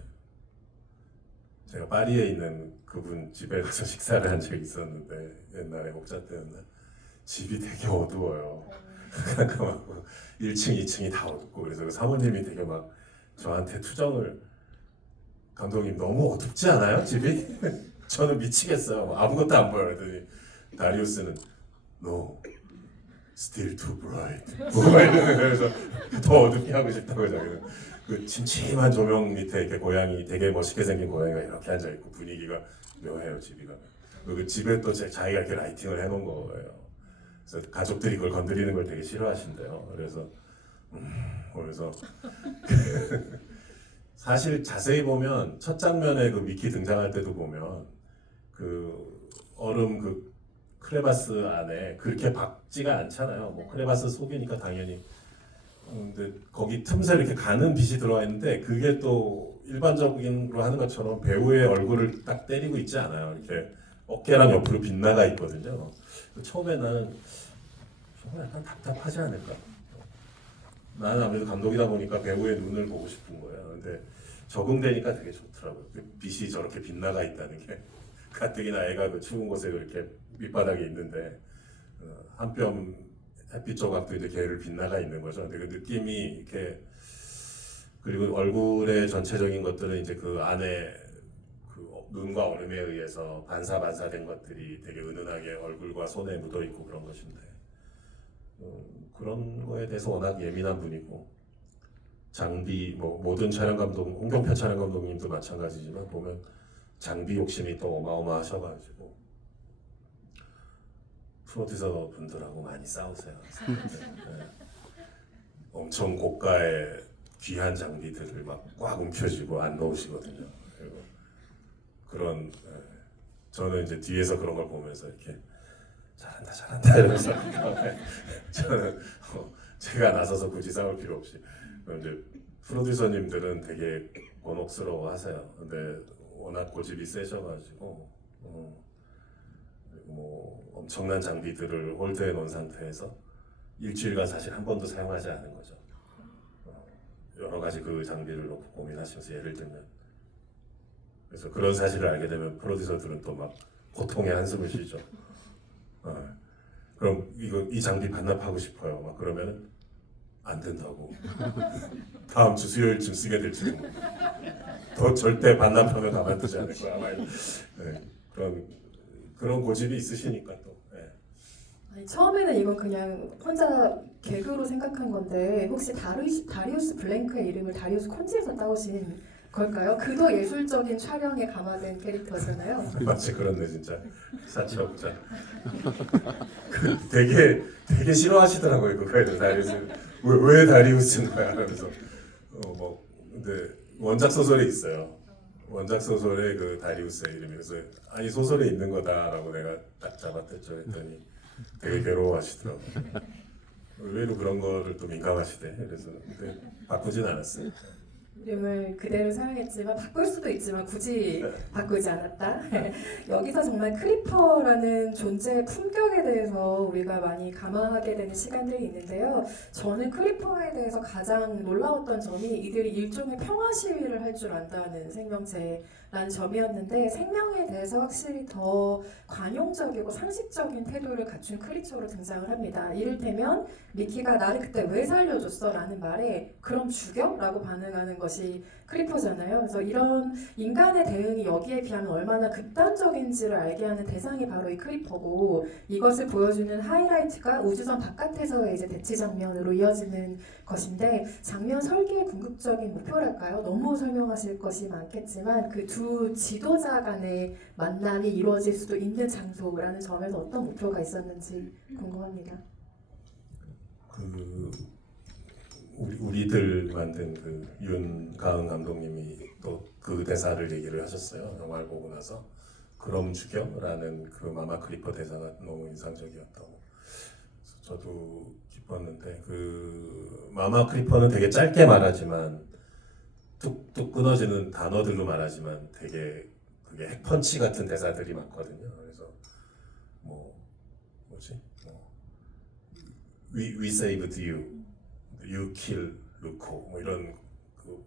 제가 파리에 있는 그분 집에 가서 식사를 한 적이 있었는데 옛날에 옥자 때였나 집이 되게 어두워요. 깜깜하고 1층, 2층이 다 어둡고 그래서 그 사모님이 되게 막 저한테 투정을 감독님 너무 어둡지 않아요 집이? 저는 미치겠어요. 아무것도 안 보여. 그랬더니 다리우스는 No, still too bright. 그래서 더 어둡게 하고 싶다고 자기는 그 침침한 조명 밑에 이렇게 고양이 되게 멋있게 생긴 고양이가 이렇게 앉아 있고 분위기가 묘해요 집이가. 그 집에 또 자기가 이렇게 라이팅을 해놓은 거예요. 그래서 가족들이 그걸 건드리는 걸 되게 싫어하신대요. 그래서 사실 자세히 보면 첫 장면에 그 미키 등장할 때도 보면 그 얼음 그 크레바스 안에 그렇게 밝지가 않잖아요. 뭐 크레바스 속이니까 당연히. 근데 거기 틈새 이렇게 가는 빛이 들어와 있는데 그게 또 일반적으로 하는 것처럼 배우의 얼굴을 딱 때리고 있지 않아요. 이렇게 어깨랑 옆으로 빗나가 있거든요. 처음에는 정말 약간 답답하지 않을까? 나는 아무래도 감독이다 보니까 배우의 눈을 보고 싶은 거예요. 근데 적응되니까 되게 좋더라고요. 그 빛이 저렇게 빗나가 있다는 게 가뜩이나 애가 그 추운 곳에 그렇게 밑바닥에 있는데 한 뼘 햇빛 조각도 이제 걔를 빗나가 있는 거죠. 근데 그 느낌이 이렇게 그리고 얼굴의 전체적인 것들은 이제 그 안에 그 눈과 얼음에 의해서 반사된 것들이 되게 은은하게 얼굴과 손에 묻어 있고 그런 것인데 그런 거에 대해서 워낙 예민한 분이고 장비 뭐 모든 촬영 감독 홍경표 촬영 감독님도 마찬가지지만 보면 장비 욕심이 또 어마어마하셔가지고 프로듀서 분들하고 많이 싸우세요. 네. 엄청 고가의 귀한 장비들을 막 꽉 움켜쥐고 안 넣으시거든요. 그리고 그런 저는 이제 뒤에서 그런 걸 보면서 이렇게 잘한다 이러면서 저는 제가 나서서 굳이 싸울 필요 없이 이제 프로듀서님들은 되게 곤혹스러워하세요. 근데 워낙 고집이 세셔가지고 엄청난 장비들을 홀드해 놓은 상태에서 일주일간 사실 한 번도 사용하지 않은 거죠. 여러 가지 그 장비를 놓고 고민하시면서 예를 들면 그래서 그런 사실을 알게 되면 프로듀서들은 또 막 고통의 한숨을 쉬죠. 그럼 이 장비 반납하고 싶어요. 막 그러면은 안 된다고. 다음 주 수요일쯤 쓰게 될지도 모르고. 더 절대 반납하면 가만두지 않을 거야. 네, 그런 고집이 있으시니까 또. 네. 아니, 처음에는 이건 그냥 혼자 개그로 생각한 건데 혹시 다리우스 블랭크의 이름을 다리우스 콘지에서 따오신 걸까요? 그도 예술적인 촬영에 감화된 캐릭터잖아요. 마치 그렇네 진짜. 사채업자. 되게 싫어하시더라고요 그거에 다리우스. 왜 다리우스인 거야? 그래서 뭐 근데 원작 소설에 있어요. 원작 소설에 그 다리우스의 이름이 그래서 아니 소설에 있는 거다라고 내가 딱 잡아댔죠 했더니 되게 괴로워하시더라고요. 의외로 그런 거를 또 민감하시대. 그래서 근데 바꾸진 않았어요. 이름을 그대로 사용했지만 바꿀 수도 있지만 굳이 바꾸지 않았다. 여기서 정말 크리퍼라는 존재의 품격에 대해서 우리가 많이 감화하게 되는 시간들이 있는데요. 저는 크리퍼에 대해서 가장 놀라웠던 점이 이들이 일종의 평화 시위를 할 줄 안다는 생명체라는 점이었는데 생명에 대해서 확실히 더 관용적이고 상식적인 태도를 갖춘 크리처로 등장을 합니다. 이를테면 미키가 나를 그때 왜 살려줬어? 라는 말에 그럼 죽여? 라고 반응하는 것이 크리퍼잖아요. 그래서 이런 인간의 대응이 여기에 비하면 얼마나 극단적인지를 알게 하는 대상이 바로 이 크리퍼고 이것을 보여주는 하이라이트가 우주선 바깥에서의 이제 대치 장면으로 이어지는 것인데 장면 설계의 궁극적인 목표랄까요? 너무 설명하실 것이 많겠지만 그 두 지도자 간의 만남이 이루어질 수도 있는 장소라는 점에서 어떤 목표가 있었는지 궁금합니다. 우리들 만든 그 윤가은 감독님이 또 그 대사를 얘기를 하셨어요. 영화를 보고 나서 그럼 죽여라는 그 마마 크리퍼 대사가 너무 인상적이었다고. 저도 기뻤는데 그 마마 크리퍼는 되게 짧게 말하지만 뚝뚝 끊어지는 단어들로 말하지만 되게 그게 핵펀치 같은 대사들이 많거든요. 그래서 뭐지? We saved you. You kill 루코 뭐 이런 그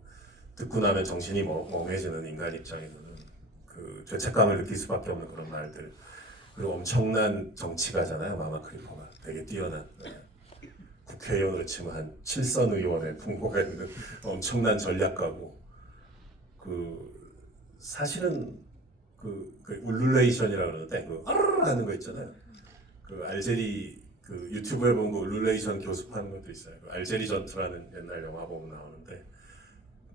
듣고 나면 정신이 멍해지는 인간 입장에서는 그 죄책감을 느낄 수밖에 없는 그런 말들 그리고 엄청난 정치가잖아요 마마 크리퍼가 되게 뛰어난 국회의원으로 치면 한 7선 의원의 풍고가 있는 엄청난 전략가고 그 사실은 그 울룰레이션이라고 그러는데 그 하는 거 있잖아요 그 알제리 그 유튜브에 보면 그 울룰레이션 교습하는 것도 있어요. 그 알제리 전투라는 옛날 영화 보면 나오는데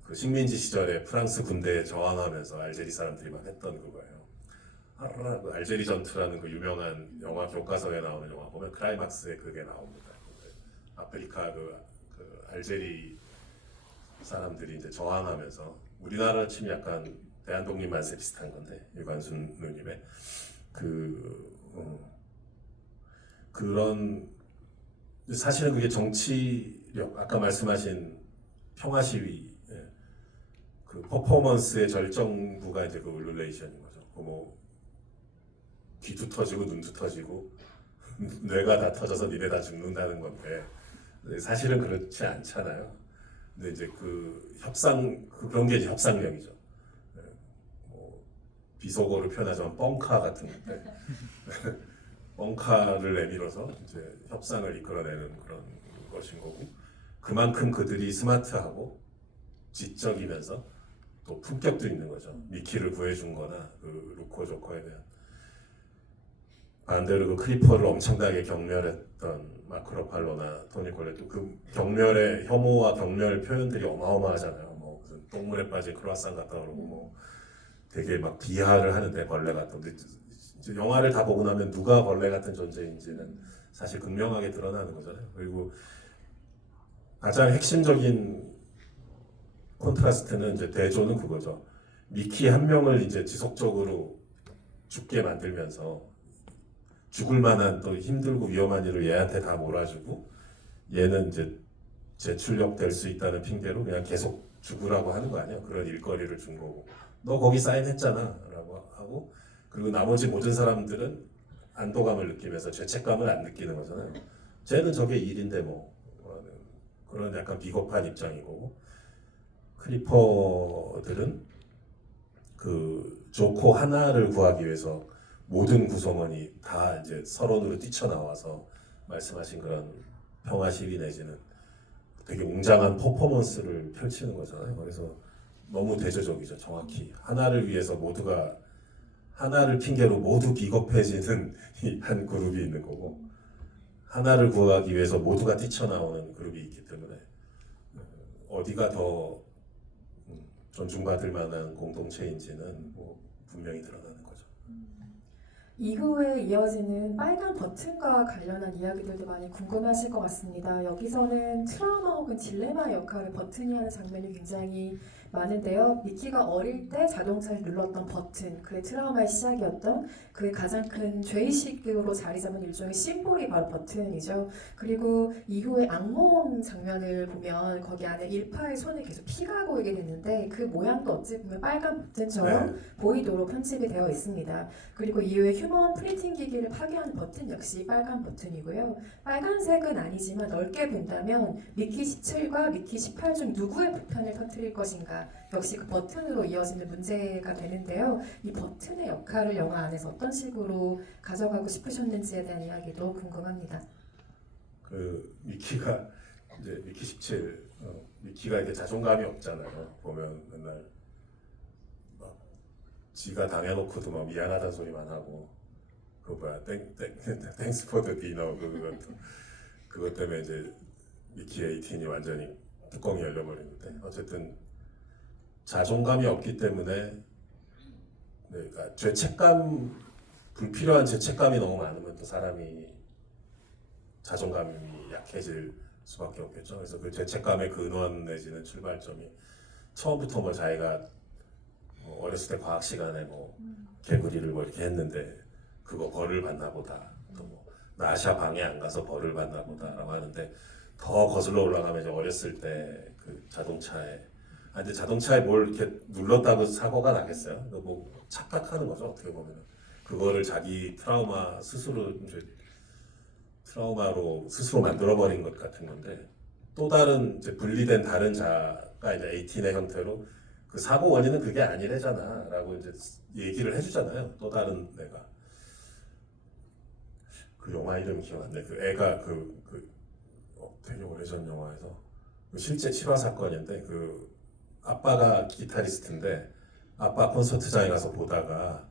그 식민지 시절에 프랑스 군대에 저항하면서 알제리 사람들이 막 했던 그거예요. 그 알제리 전투라는 그 유명한 영화 교과서에 나오는 영화 보면 클라이막스에 그게 나옵니다. 아프리카 그 알제리 사람들이 이제 저항하면서 우리나라 치면 약간 대한독립 만세 비슷한 건데 유관순 누님의 그런 사실은 그게 정치력 아까 말씀하신 평화 시위 그 퍼포먼스의 절정부가 이제 그 울룰레이션인 거죠. 뭐 귀도 터지고 눈도 터지고 뇌가 다 터져서 니네 다 죽는다는 건데 사실은 그렇지 않잖아요. 근데 이제 그 그런 게 이제 협상력이죠. 뭐 비속어로 표현하자면 뻥카 같은 건데. 뻥카를 내밀어서 이제 협상을 이끌어내는 그런 것인 거고 그만큼 그들이 스마트하고 지적이면서 또 품격도 있는 거죠. 미키를 구해준거나 그 루코 조커에 대한 반대로 그 크리퍼를 엄청나게 경멸했던 마크 러팔로나 토니 콜렛도 그 경멸의 혐오와 경멸 표현들이 어마어마하잖아요. 뭐 무슨 똥물에 빠진 크로아상 같다 그러고 뭐 되게 막 비하를 하는데 벌레 같은 이제 영화를 다 보고 나면 누가 벌레 같은 존재인지는 사실 극명하게 드러나는 거잖아요. 그리고 가장 핵심적인 콘트라스트는 이제 대조는 그거죠. 미키 한 명을 이제 지속적으로 죽게 만들면서 죽을 만한 또 힘들고 위험한 일을 얘한테 다 몰아주고 얘는 이제 재출력 될 수 있다는 핑계로 그냥 계속 죽으라고 하는 거 아니야? 그런 일거리를 준 거고 너 거기 사인했잖아 라고 하고 그리고 나머지 모든 사람들은 안도감을 느끼면서 죄책감을 안 느끼는 거잖아요. 쟤는 저게 일인데 뭐 하는 그런 약간 비겁한 입장이고 크리퍼들은 그 조코 하나를 구하기 위해서 모든 구성원이 다 이제 서론으로 뛰쳐나와서 말씀하신 그런 평화 시위 내지는 되게 웅장한 퍼포먼스를 펼치는 거잖아요. 그래서 너무 대조적이죠. 정확히 하나를 위해서 모두가 하나를 핑계로 모두 비겁해지는 이 한 그룹이 있는 거고 하나를 구하기 위해서 모두가 뛰쳐나오는 그룹이 있기 때문에 어디가 더 존중받을 만한 공동체인지는 뭐 분명히 드러나는 거죠. 이후에 이어지는 빨간 버튼과 관련한 이야기들도 많이 궁금하실 것 같습니다. 여기서는 트라우마 혹은 딜레마 역할을 버튼이 하는 장면이 굉장히 많은데요. 미키가 어릴 때 자동차를 눌렀던 버튼, 그의 트라우마의 시작이었던 그의 가장 큰 죄의식으로 자리 잡은 일종의 심볼이 바로 버튼이죠. 그리고 이후에 악몽 장면을 보면 거기 안에 일파의 손에 계속 피가 고이게 됐는데 그 모양도 어찌 보면 빨간 버튼처럼 보이도록 편집이 되어 있습니다. 그리고 이후에 휴먼 프린팅 기기를 파괴하는 버튼 역시 빨간 버튼이고요. 빨간색은 아니지만 넓게 본다면 미키 17과 미키 18 중 누구의 폭탄을 터뜨릴 것인가 역시 그 버튼으로 이어지는 문제가 되는데요. 이 버튼의 역할을 영화 안에서 어떤 식으로 가져가고 싶으셨는지에 대한 이야기도 궁금합니다. 그 미키가 이제 미키 17 미키가 이렇게 자존감이 없잖아요. 보면 맨날 막 지가 당해놓고도 막 미안하다는 소리만 하고 그 뭐야 땡스 포드 디너 그것 때문에 이제 미키 18이 완전히 뚜껑이 열려버리는데 어쨌든 자존감이 없기 때문에 그러니까 죄책감 불필요한 죄책감이 너무 많으면 또 사람이 자존감이 약해질 수밖에 없겠죠. 그래서 그 죄책감의 근원 내지는 출발점이 처음부터 뭐 자기가 뭐 어렸을 때 과학 시간에 뭐 개구리를 뭐 이렇게 했는데 그거 벌을 받나 보다. 또 뭐 나샤 방에 안 가서 벌을 받나 보다라고 하는데 더 거슬러 올라가면 이제 어렸을 때 그 자동차에 근데 자동차에 뭘 이렇게 눌렀다고 사고가 나겠어요? 뭐 착각하는 거죠 어떻게 보면 그거를 자기 트라우마 스스로 이제 트라우마로 스스로 만들어버린 것 같은 건데 또 다른 이제 분리된 다른 자가 이제 18의 형태로 그 사고 원인은 그게 아니래잖아라고 이제 얘기를 해주잖아요. 또 다른 애가 그 영화 이름이 기억 안 나. 그 애가 되게 오래전 영화에서 그 실제 실화 사건인데 그 아빠가 기타리스트인데 아빠 콘서트장에 가서 보다가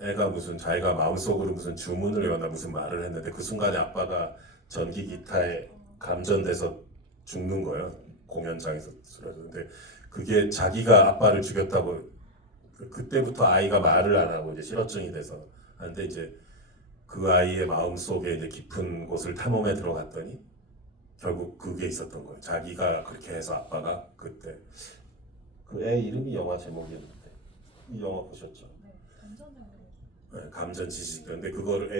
애가 무슨 자기가 마음속으로 무슨 주문을 외웠나 무슨 말을 했는데 그 순간에 아빠가 전기 기타에 감전돼서 죽는 거예요. 공연장에서 쓰러져. 근데 그게 자기가 아빠를 죽였다고 그때부터 아이가 말을 안 하고 이제 실어증이 돼서 근데 이제 그 아이의 마음 속에 이제 깊은 곳을 탐험해 들어갔더니 결국 그게 있었던 거예요. 자기가 그렇게 해서 아빠가 그때 그 애 이름이 영화 제목이었는데 이 영화 보셨죠? 네, 감전 지식. 근데 그거를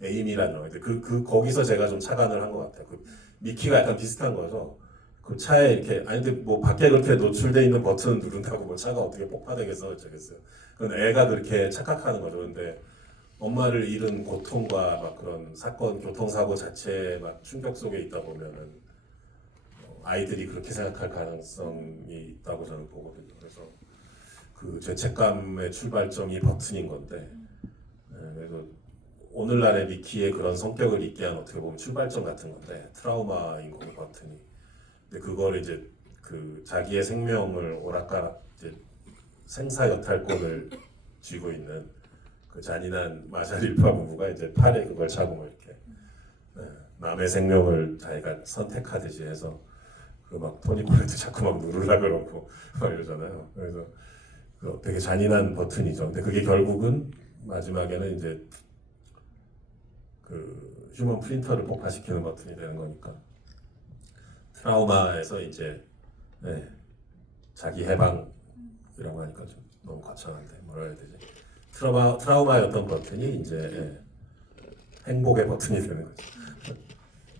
에임이라는 영화인데 거기서 제가 좀 착안을 한 것 같아요. 그 미키가 약간 비슷한 거죠. 그 차에 이렇게 근데 뭐 밖에 그렇게 노출돼 있는 버튼을 누른다고 뭐 차가 어떻게 폭파되겠어 어쩌겠어요. 그건 애가 그렇게 착각하는 거죠. 근데 엄마를 잃은 고통과 막 그런 사건 교통사고 자체에 막 충격 속에 있다 보면은 아이들이 그렇게 생각할 가능성이 있다고 저는 보거든요. 그래서 그 죄책감의 출발점이 버튼인 건데 그래서 오늘날의 미키의 그런 성격을 있게 한 어떻게 보면 출발점 같은 건데 트라우마인 거고 버튼이. 근데 그걸 이제 그 자기의 생명을 오락가락 이제 생사 여탈권을 쥐고 있는 그 잔인한 마샬일파 부부가 이제 팔에 그걸 차고 뭐 이렇게 남의 생명을 자기가 선택하듯이 해서 그 막 토니 콜레트 자꾸 막 누르려 그러고 막 이러잖아요. 그래서 되게 잔인한 버튼이죠. 근데 그게 결국은 마지막에는 이제 그 휴먼 프린터를 폭파시키는 버튼이 되는 거니까 트라우마에서 이제 자기 해방이라고 하니까 좀 너무 거창한데 뭐라 해야 되지? 트라우마였던 버튼이 이제 행복의 버튼이 되는 거죠.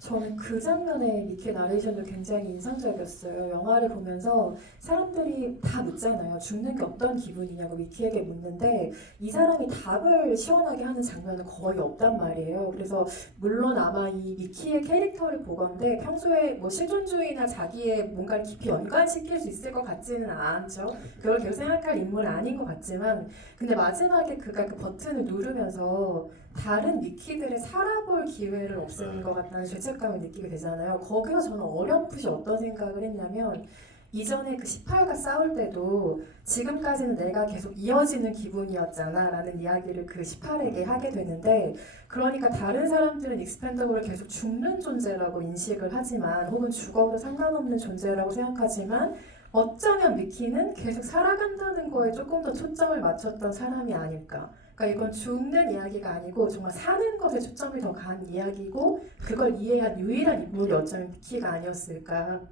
저는 그 장면의 미키 나레이션도 굉장히 인상적이었어요. 영화를 보면서 사람들이 다 묻잖아요. 죽는 게 어떤 기분이냐고 미키에게 묻는데 이 사람이 답을 시원하게 하는 장면은 거의 없단 말이에요. 그래서 물론 아마 이 미키의 캐릭터를 보건대 평소에 뭐 실존주의나 자기의 뭔가를 깊이 연관시킬 수 있을 것 같지는 않죠. 그걸 계속 생각할 인물은 아닌 것 같지만 근데 마지막에 그가 그 버튼을 누르면서 다른 미키들의 살아볼 기회를 없애는 것 같다는 죄책감을 느끼게 되잖아요. 거기서 저는 어렴풋이 어떤 생각을 했냐면 이전에 그 18과 싸울 때도 지금까지는 내가 계속 이어지는 기분이었잖아 라는 이야기를 그 18에게 하게 되는데 그러니까 다른 사람들은 익스펜더블을 계속 죽는 존재라고 인식을 하지만 혹은 죽어도 상관없는 존재라고 생각하지만 어쩌면 미키는 계속 살아간다는 거에 조금 더 초점을 맞췄던 사람이 아닐까. 그러니까 이건 죽는 이야기가 아니고 정말 사는 것에 초점이 더 간 이야기고 그걸 이해한 유일한 인물이 어쩌면 미키가 아니었을까라는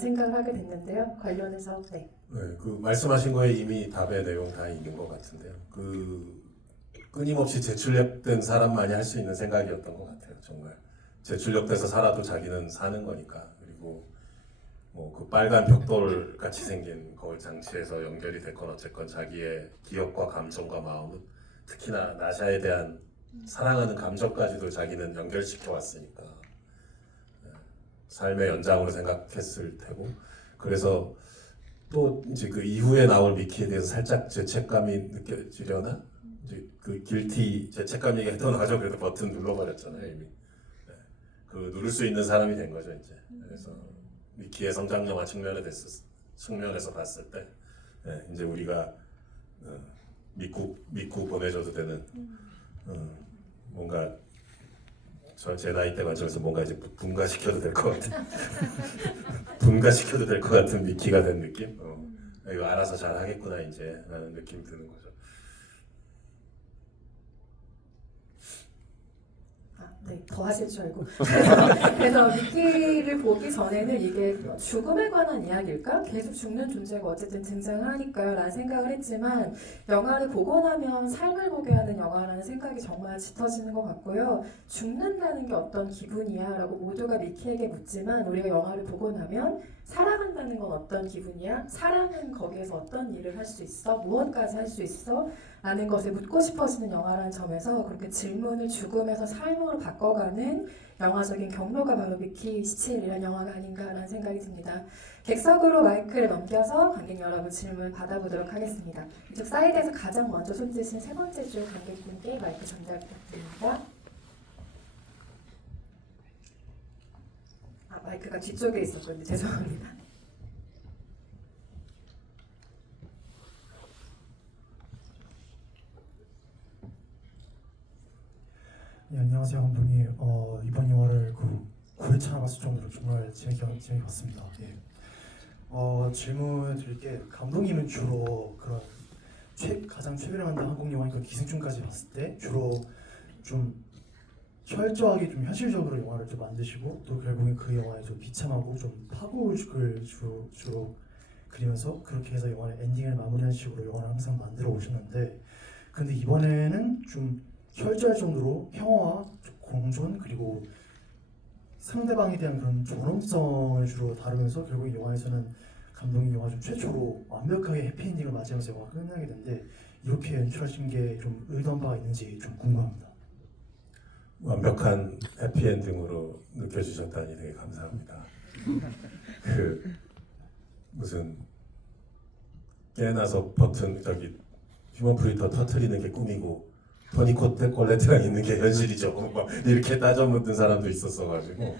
생각을 하게 됐는데요. 관련해서 네. 네, 그 말씀하신 거에 이미 답의 내용 다 있는 것 같은데요. 그 끊임없이 재출력된 사람만이 할 수 있는 생각이었던 것 같아요. 정말 재출력돼서 살아도 자기는 사는 거니까. 그리고 뭐 그 빨간 벽돌 같이 생긴 거울 장치에서 연결이 됐건 어쨌건 자기의 기억과 감정과 마음은 특히나 나샤에 대한 사랑하는 감정까지도 자기는 연결시켜 왔으니까 삶의 연장으로 생각했을 테고 그래서 또 이제 그 이후에 나올 미키에 대해서 살짝 죄책감이 느껴지려나 이제 그 길티 죄책감 얘기가 또 나죠. 그래도 버튼 눌러버렸잖아요 이미. 네. 그 누를 수 있는 사람이 된 거죠 이제. 그래서 미키의 성장 영화 측면에서 봤을 때 이제 우리가 믿고 보내줘도 되는 뭔가 제 나이 때 관점에서 뭔가 이제 분가시켜도 될 것 같은 분가시켜도 될 것 같은 미키가 된 느낌. 이거 알아서 잘 하겠구나 이제 라는 느낌 드는 거죠. 네, 더 하실 줄 알고. 그래서 미키를 보기 전에는 이게 죽음에 관한 이야기일까? 계속 죽는 존재가 어쨌든 등장을 하니까요 라는 생각을 했지만 영화를 보고 나면 삶을 보게 하는 영화라는 생각이 정말 짙어지는 것 같고요. 죽는다는 게 어떤 기분이야? 라고 모두가 미키에게 묻지만 우리가 영화를 보고 나면 살아간다는 건 어떤 기분이야? 사랑은 거기에서 어떤 일을 할 수 있어? 무엇까지 할 수 있어? 라는 것을 묻고 싶어지는 영화라는 점에서 그렇게 질문을 죽음에서 삶으로 바꿔가는 영화적인 경로가 바로 미키 17이라는 영화가 아닌가라는 생각이 듭니다. 객석으로 마이크를 넘겨서 관객 여러분 질문 받아보도록 하겠습니다. 이쪽 사이드에서 가장 먼저 손드신 세 번째 줄 관객분께 마이크 전달 부탁드립니다. 마이크가 뒤쪽에 있었군요. 죄송합니다. 네, 안녕하세요 감독님. 이번 영화를 9회차나 봤을 정도로 정말 재밌게 봤습니다. 예. 질문 드릴 게 감독님은 주로 그런 가장 최근에 만든 한국 영화니까 기생충까지 봤을 때 주로 좀 철저하게 좀 현실적으로 영화를 좀 만드시고 또 결국엔 그 영화에 좀 비참하고 좀 파국을 주로 그리면서 그렇게 해서 영화의 엔딩을 마무리하는 식으로 영화를 항상 만들어 오셨는데 근데 이번에는 좀 철저할 정도로 평화와 공존 그리고 상대방에 대한 그런 존엄성을 주로 다루면서 결국 영화에서는 감독이 영화 중 최초로 완벽하게 해피엔딩을 맞이하면서 영화가 끝나게 되는데 이렇게 연출하신 게 좀 의도한 바가 있는지 좀 궁금합니다. 완벽한 해피엔딩으로 느껴주셨다니 되게 감사합니다. 그 무슨 깨어나서 버튼 휴먼 프리터 터트리는 게 꿈이고 토니 콜레트랑 있는 게 현실이죠. 막 이렇게 따져묻는 사람도 있었어가지고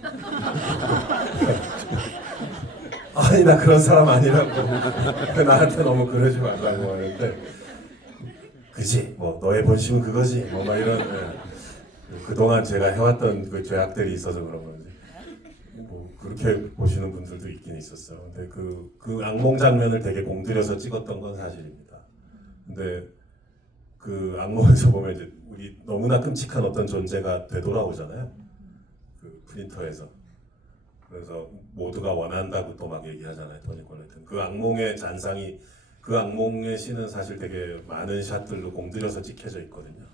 아니 나 그런 사람 아니라고 나한테 너무 그러지 말라고 하는데 그지 뭐 너의 본심은 그거지 뭐 막 이런 그동안 제가 해왔던 그 죄악들이 있어서 그런 건지 뭐 그렇게 보시는 분들도 있긴 있었어요. 근데 그 악몽 장면을 되게 공들여서 찍었던 건 사실입니다. 근데 그 악몽에서 보면 이제 우리 너무나 끔찍한 어떤 존재가 되돌아오잖아요. 그 프린터에서. 그래서 모두가 원한다고 또 막 얘기하잖아요. 토니 콜레트는. 그 악몽의 잔상이 그 악몽의 씬은 사실 되게 많은 샷들로 공들여서 찍혀져 있거든요.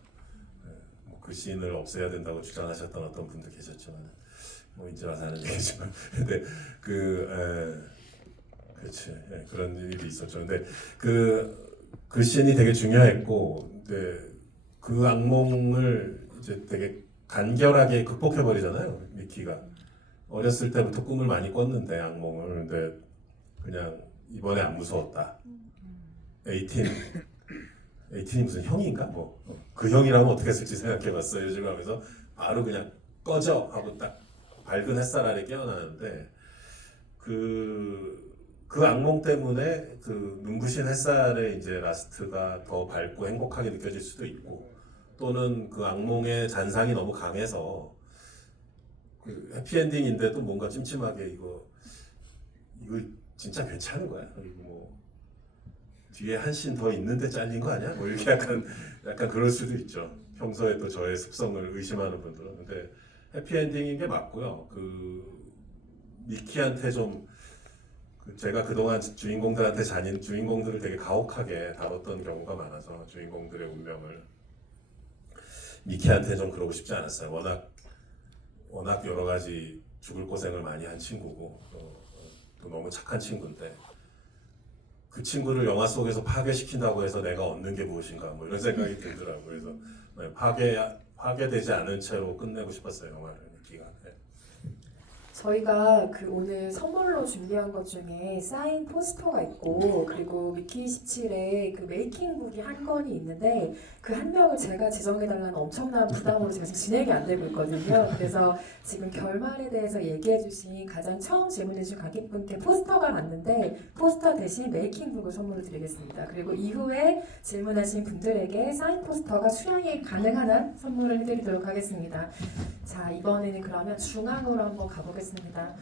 뭐 그 씬을 없애야 된다고 주장하셨던 어떤 분도 계셨지만 뭐 이제 와서 하는 얘기지만 근데 그렇지 그런 일이 있었죠. 근데 그 씬이 되게 중요했고 근데 그 악몽을 이제 되게 간결하게 극복해 버리잖아요. 미키가 어렸을 때부터 꿈을 많이 꿨는데 악몽을 근데 그냥 이번에 안 무서웠다. 18이 무슨 형인가? 뭐 그 형이라면 어떻게 했을지 생각해봤어요. 요즘 하면서 바로 그냥 꺼져 하고 딱 밝은 햇살 아래 깨어나는데 그 악몽 때문에 그 눈부신 햇살에 이제 라스트가 더 밝고 행복하게 느껴질 수도 있고 또는 그 악몽의 잔상이 너무 강해서 그 해피엔딩인데도 뭔가 찜찜하게 이거 진짜 괜찮은 거야? 그리고 뭐 뒤에 한 씬 더 있는데 잘린 거 아니야? 뭐 이렇게 약간 그럴 수도 있죠. 평소에 또 저의 습성을 의심하는 분들은. 근데 해피엔딩인 게 맞고요. 그 미키한테 좀 제가 그동안 주인공들한테 잔인 주인공들을 되게 가혹하게 다뤘던 경우가 많아서 주인공들의 운명을 미키한테 좀 그러고 싶지 않았어요. 워낙 여러 가지 죽을 고생을 많이 한 친구고 또 너무 착한 친구인데 그 친구를 영화 속에서 파괴시킨다고 해서 내가 얻는 게 무엇인가 뭐 이런 생각이 들더라고요. 그래서 파괴되지 않은 채로 끝내고 싶었어요 영화를 미키가. 저희가 그 오늘 선물로 준비한 것 중에 사인 포스터가 있고 그리고 미키 17의 그 메이킹북이 한 권이 있는데 그 한 명을 제가 지정해달라는 엄청난 부담으로 제가 지금 진행이 안 되고 있거든요. 그래서 지금 결말에 대해서 얘기해주신 가장 처음 질문해주신 관객분께 포스터가 왔는데 포스터 대신 메이킹북을 선물로 드리겠습니다. 그리고 이후에 질문하신 분들에게 사인 포스터가 수량이 가능한 한 선물을 해드리도록 하겠습니다. 자, 이번에는 그러면 중앙으로 한번 가보겠습니다.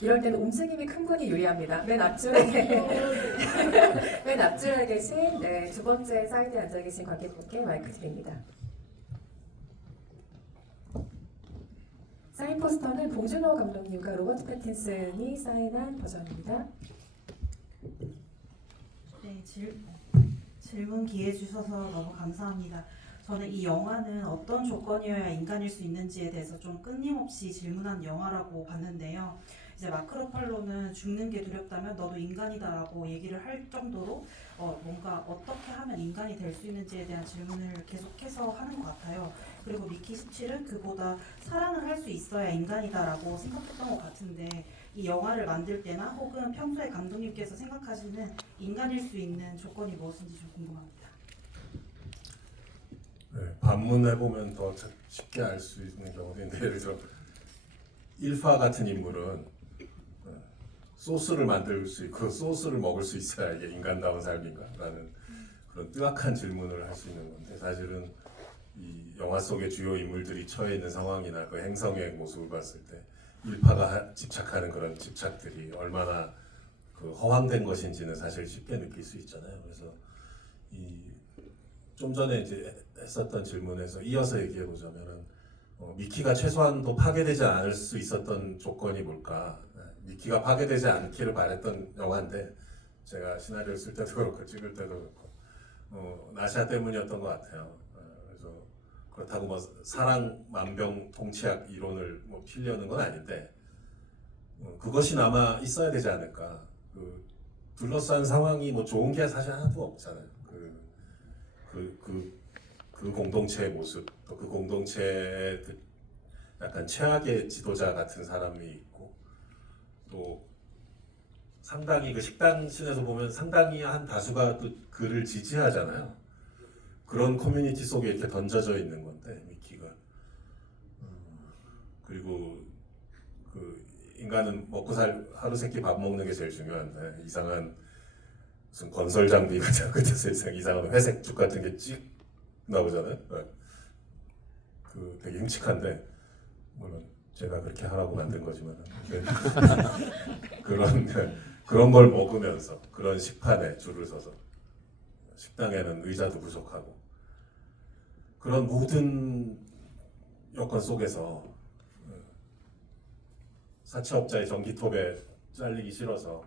이럴 때는 움직임이 큰 분이 유리합니다. 맨 앞줄에 맨 앞줄에 계신 두 번째 사이드에 앉아 계신 관객분께 마이크 드립니다. 사인 포스터는 봉준호 감독님과 로버트 패틴슨이 사인한 버전입니다. 네, 질문 기회 주셔서 너무 감사합니다. 저는 이 영화는 어떤 조건이어야 인간일 수 있는지에 대해서 좀 끊임없이 질문한 영화라고 봤는데요. 이제 마크 러팔로는 죽는 게 두렵다면 너도 인간이다라고 얘기를 할 정도로 뭔가 어떻게 하면 인간이 될 수 있는지에 대한 질문을 계속해서 하는 것 같아요. 그리고 미키 17은 그보다 사랑을 할 수 있어야 인간이다라고 생각했던 것 같은데 이 영화를 만들 때나 혹은 평소에 감독님께서 생각하시는 인간일 수 있는 조건이 무엇인지 좀 궁금합니다. 네, 반문해보면 더 쉽게 알 수 있는 경우도 있는데 예를 들어 일파 같은 인물은 소스를 만들 수 있고 소스를 먹을 수 있어야 이게 인간다운 삶인가? 라는 그런 뜨악한 질문을 할 수 있는 건데 사실은 이 영화 속의 주요 인물들이 처해 있는 상황이나 그 행성의 모습을 봤을 때 일파가 집착하는 그런 집착들이 얼마나 그 허황된 것인지는 사실 쉽게 느낄 수 있잖아요. 그래서 좀 전에 이제 했었던 질문에서 이어서 얘기해 보자면은 미키가 최소한도 파괴되지 않을 수 있었던 조건이 뭘까? 미키가 파괴되지 않기를 바랬던 영화인데 제가 시나리오를 쓸 때도 그렇고 찍을 때도 그렇고 나샤 때문이었던 것 같아요. 그래서 그렇다고 뭐 사랑 만병통치약 이론을 뭐 피려는 건 아닌데 그것이 남아 있어야 되지 않을까? 그 둘러싼 상황이 뭐 좋은 게 사실 하나도 없잖아요. 그 공동체의 모습, 또 그 공동체의 약간 최악의 지도자 같은 사람이 있고, 또 상당히 그 식당 씬에서 보면 상당히 한 다수가 또 그를 지지하잖아요. 그런 커뮤니티 속에 이렇게 던져져 있는 건데 미키가. 그리고 그 인간은 먹고 하루 세끼 밥 먹는 게 제일 중요한데 이상한 무슨 건설 장비 같은 끝에서 이상한 회색 죽 같은 게 찍 나오잖아요. 그 되게 흉측한데 물론 제가 그렇게 하라고 만든 거지만 그런 걸 먹으면서 그런 식판에 줄을 서서 식당에는 의자도 부족하고 그런 모든 여건 속에서 사채업자의 전기톱에 잘리기 싫어서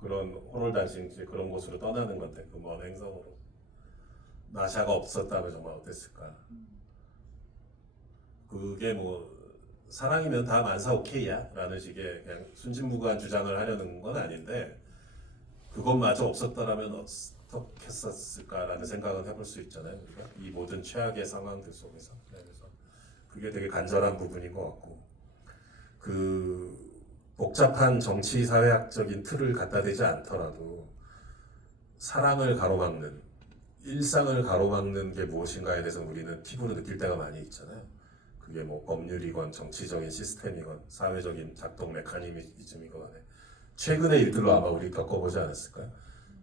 그런 호롤단신 그런 곳으로 떠나는 건데 그 먼 행성으로 나샤가 없었다면 정말 어땠을까? 그게 뭐 사랑이면 다 만사 오케이야 라는 식의 그냥 순진무구한 주장을 하려는 건 아닌데, 그것마저 없었더라면 어떻겠었을까라는 생각은 해볼 수 있잖아요. 우리가 이 모든 최악의 상황들 속에서. 네, 그래서 그게 되게 간절한 부분인 것 같고, 그 복잡한 정치 사회학적인 틀을 갖다 대지 않더라도 사랑을 가로막는, 일상을 가로막는 게 무엇인가에 대해서 우리는 피부로 느낄 때가 많이 있잖아요. 그게 뭐 법률이건 정치적인 시스템이건 사회적인 작동 메커니즘이건 간에 최근의 일들로 아마 우리 겪어보지 않았을까요?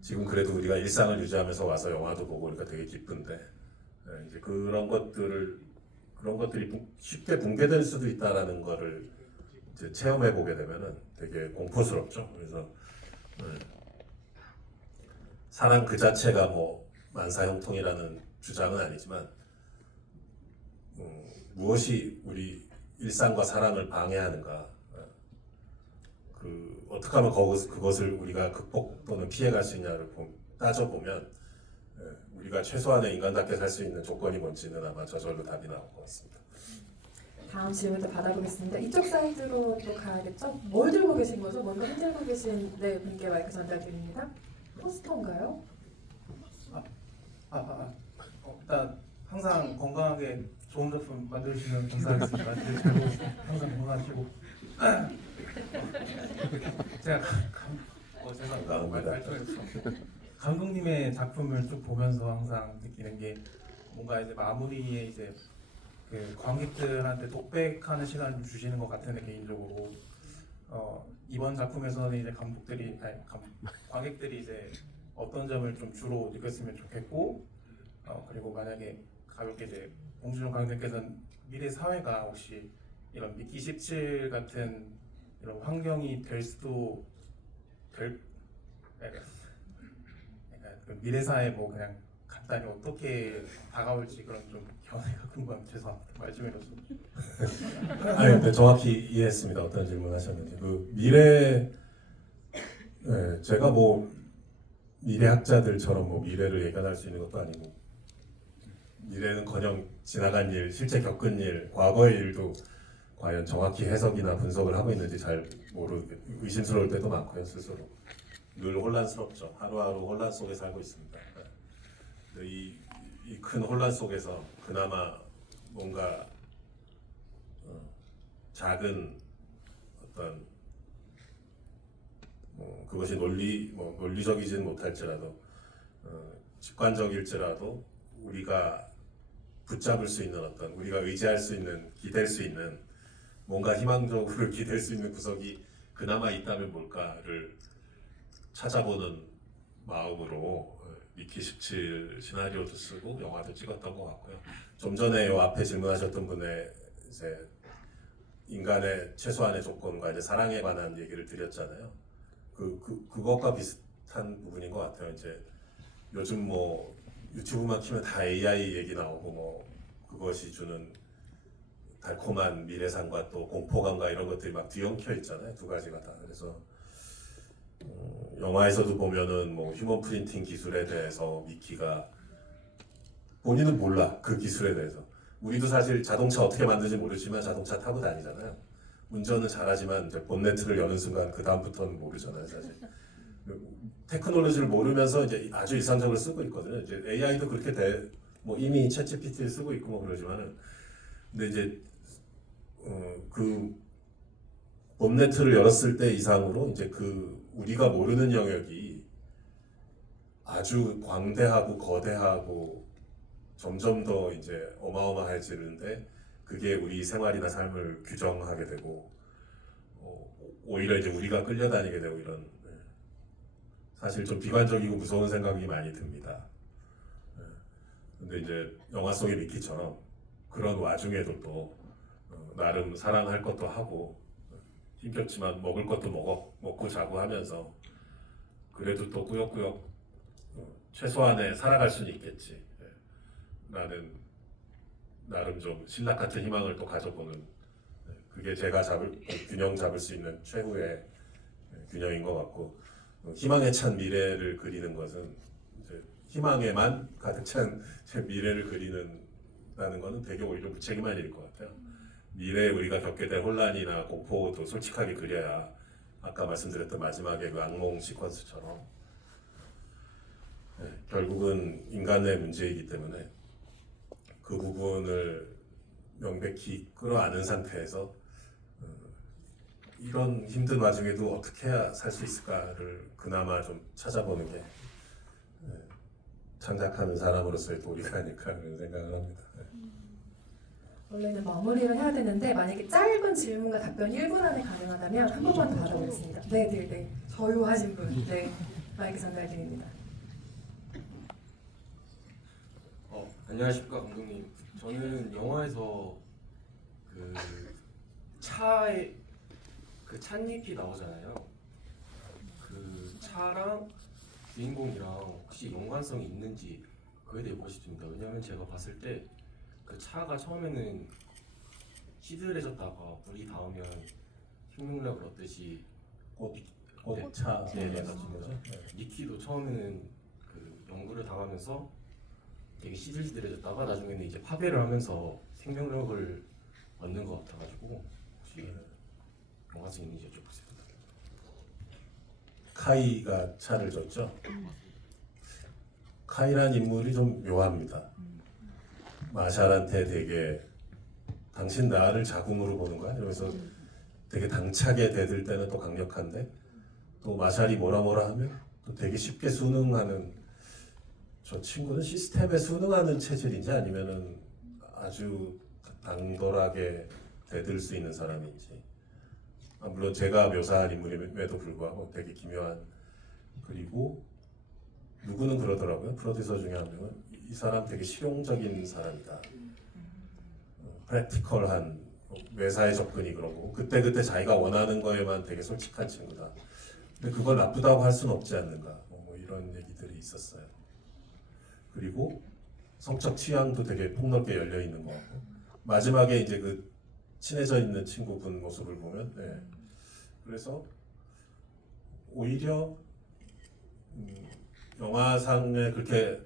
지금 그래도 우리가 일상을 유지하면서 와서 영화도 보고 그러니까 되게 기쁜데, 네, 이제 그런 것들이 쉽게 붕괴될 수도 있다라는 거를 이제 체험해 보게 되면은 되게 공포스럽죠. 그래서 사랑 그 자체가 뭐 만사형통이라는 주장은 아니지만, 무엇이 우리 일상과 사랑을 방해하는가, 그 어떻게 하면 그것을 우리가 극복 또는 피해갈 수 있냐를 따져보면, 우리가 최소한의 인간답게 살 수 있는 조건이 뭔지는 아마 저절로 답이 나올 것 같습니다. 다음 질문도 받아보겠습니다. 이쪽 사이드로 또 가야겠죠? 뭘 들고 계신 거죠? 뭔가 흔들고 계신 분께 마이크 전달드립니다. 포스터인가요? 일단 항상 건강하게 좋은 제품 만드시는 감사하겠습니다. 잘 보고 항상 건강하시고. 제가 감독님의 작품을 쭉 보면서 항상 느끼는 게, 뭔가 이제 마무리에 이제 그 관객들한테 독백하는 시간을 좀 주시는 것 같은데, 개인적으로 이번 작품에서는 이제 관객들이 이제 어떤 점을 좀 주로 느꼈으면 좋겠고, 그리고 만약에 가볍게 이제 봉준호 감독님께서는 미래 사회가 혹시 이런 미키 17 같은 이런 환경이 될 수도 약간 그 미래 사회 뭐 그냥 간단히 어떻게 다가올지 그런 좀 견해가 궁금합니다. 죄송합니다. 말씀해줘서. 아니, 근데 정확히 이해했습니다. 어떤 질문 하셨는지. 그 미래, 네, 제가 뭐 미래학자들처럼 뭐 미래를 예견할 수 있는 것도 아니고, 미래는커녕 지나간 일, 실제 겪은 일, 과거의 일도 과연 정확히 해석이나 분석을 하고 있는지 잘 의심스러울 때도 많고요. 스스로 늘 혼란스럽죠. 하루하루 혼란 속에 살고 있습니다. 이 큰 혼란 속에서 그나마 뭔가 작은 어떤 그것이 논리적이지는 못할지라도 직관적일지라도 우리가 붙잡을 수 있는 어떤, 우리가 의지할 수 있는, 기댈 수 있는, 뭔가 희망적으로 기댈 수 있는 구석이 그나마 있다면 뭘까를 찾아보는 마음으로 미키 17 시나리오도 쓰고 영화도 찍었던 것 같고요. 좀 전에 요 앞에 질문하셨던 분의 이제 인간의 최소한의 조건과 이제 사랑에 관한 얘기를 드렸잖아요. 그것과 비슷한 부분인 것 같아요. 이제 요즘 뭐 유튜브만 키면 다 AI 얘기 나오고, 뭐 그것이 주는 달콤한 미래상과 또 공포감과 이런 것들이 막 뒤엉켜 있잖아요. 두 가지가 다. 그래서 영화에서도 보면은 뭐 휴먼 프린팅 기술에 대해서 미키가 본인은 몰라, 그 기술에 대해서. 우리도 사실 자동차 어떻게 만드는지 모르지만 자동차 타고 다니잖아요. 운전은 잘하지만 이제 본네트를 여는 순간 그 다음부터는 모르잖아요, 사실. 테크놀로지를 모르면서 이제 아주 일상적으로 쓰고 있거든요. 이제 AI도 그렇게 뭐 이미 챗GPT를 쓰고 있고 뭐 그러지만은, 근데 이제 그 본네트를 열었을 때 이상으로 이제 그 우리가 모르는 영역이 아주 광대하고 거대하고 점점 더 이제 어마어마해지는데, 그게 우리 생활이나 삶을 규정하게 되고, 오히려 이제 우리가 끌려다니게 되고, 이런 사실 좀 비관적이고 무서운 생각이 많이 듭니다. 근데 이제 영화 속의 미키처럼 그런 와중에도 또 나름 사랑할 것도 하고, 힘겹지만 먹을 것도 먹고 자고 하면서 그래도 또 꾸역꾸역 최소한의 살아갈 수는 있겠지 라는, 나름 좀 신락 같은 희망을 또 가져보는, 그게 제가 균형 잡을 수 있는 최후의 균형인 것 같고, 희망에 찬 미래를 그리는 것은 이제 희망에만 가득 찬 미래를 그리는다는 것은 되게 오히려 무책임한 일일 것 같아요. 미래에 우리가 겪게 될 혼란이나 공포도 솔직하게 그려야 아까 말씀드렸던 마지막에 그 악몽 시퀀스처럼 결국은 인간의 문제이기 때문에 그 부분을 명백히 끌어안은 상태에서 이런 힘든 와중에도 어떻게 해야 살 수 있을까를 그나마 좀 찾아보는 게 창작하는 사람으로서의 도리가 아닐까 그런 생각을 합니다. 원래는 마무리를 해야 되는데 만약에 짧은 질문과 답변 1분 안에 가능하다면 한 번만 더 받아보겠습니다. 네네네. 저요하신 분. 네. 마이크 전달드립니다. 안녕하십니까 감독님. 저는 영화에서 그 차에 그 찻잎이 나오잖아요. 그 차랑 주인공이랑 혹시 연관성이 있는지 그에 대해 보고 싶습니다. 왜냐하면 제가 봤을 때 그 차가 처음에는 시들해졌다가 물이 닿으면 생명력을 얻듯이 꽃차 네, 같은 거죠. 미키도 처음에는 그 연구를 당하면서 되게 시들시들해졌다가 나중에는 이제 파괴를 하면서 생명력을 얻는 것 같아가지고 혹시 연관성 있는지 여쭤보겠습니다. 카이가 차를 줬죠. 카이란 인물이 좀 묘합니다. 마샬한테 되게 당신 나를 자궁으로 보는 거야? 이러면서 되게 당차게 대들 때는 또 강력한데 또 마샬이 뭐라 하면 또 되게 쉽게 순응하는 저 친구는 시스템에 순응하는 체질인지 아니면은 아주 당돌하게 대들 수 있는 사람인지 물론 제가 묘사한 인물임에도 불구하고 되게 기묘한 그리고 누구는 그러더라고요. 프로듀서 중에 한 명은 이 사람 되게 실용적인 사람이다. 프랙티컬한 매사에 접근이 그러고 그때그때 자기가 원하는 거에만 되게 솔직한 친구다. 근데 그걸 나쁘다고 할 수는 없지 않는가. 뭐 이런 얘기들이 있었어요. 그리고 성적 취향도 되게 폭넓게 열려 있는 것 같고 마지막에 이제 그 친해져 있는 친구분 모습을 보면 그래서 오히려 영화상에 그렇게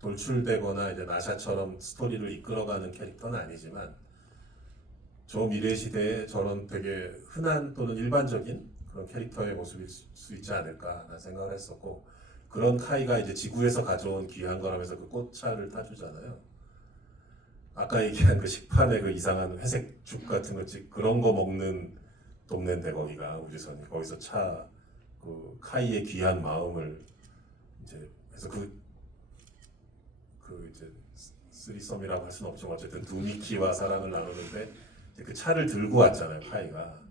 돌출되거나 이제 나샤처럼 스토리를 이끌어가는 캐릭터는 아니지만 저 미래 시대에 저런 되게 흔한 또는 일반적인 그런 캐릭터의 모습일 수 있지 않을까라는 생각을 했었고 그런 카이가 이제 지구에서 가져온 귀한 거라면서 그 꽃차를 타주잖아요. 아까 얘기한 그 식판에 그 이상한 회색 죽 같은 거 그런 거 먹는 동네인데 거기가 우주선이 거기서 그 카이의 귀한 마음을 이제 그래서 그 이제 쓰리썸이라고 할 수는 없지만 어쨌든 두 미키와 사랑을 나누는데 그 차를 들고 왔잖아요 카이가.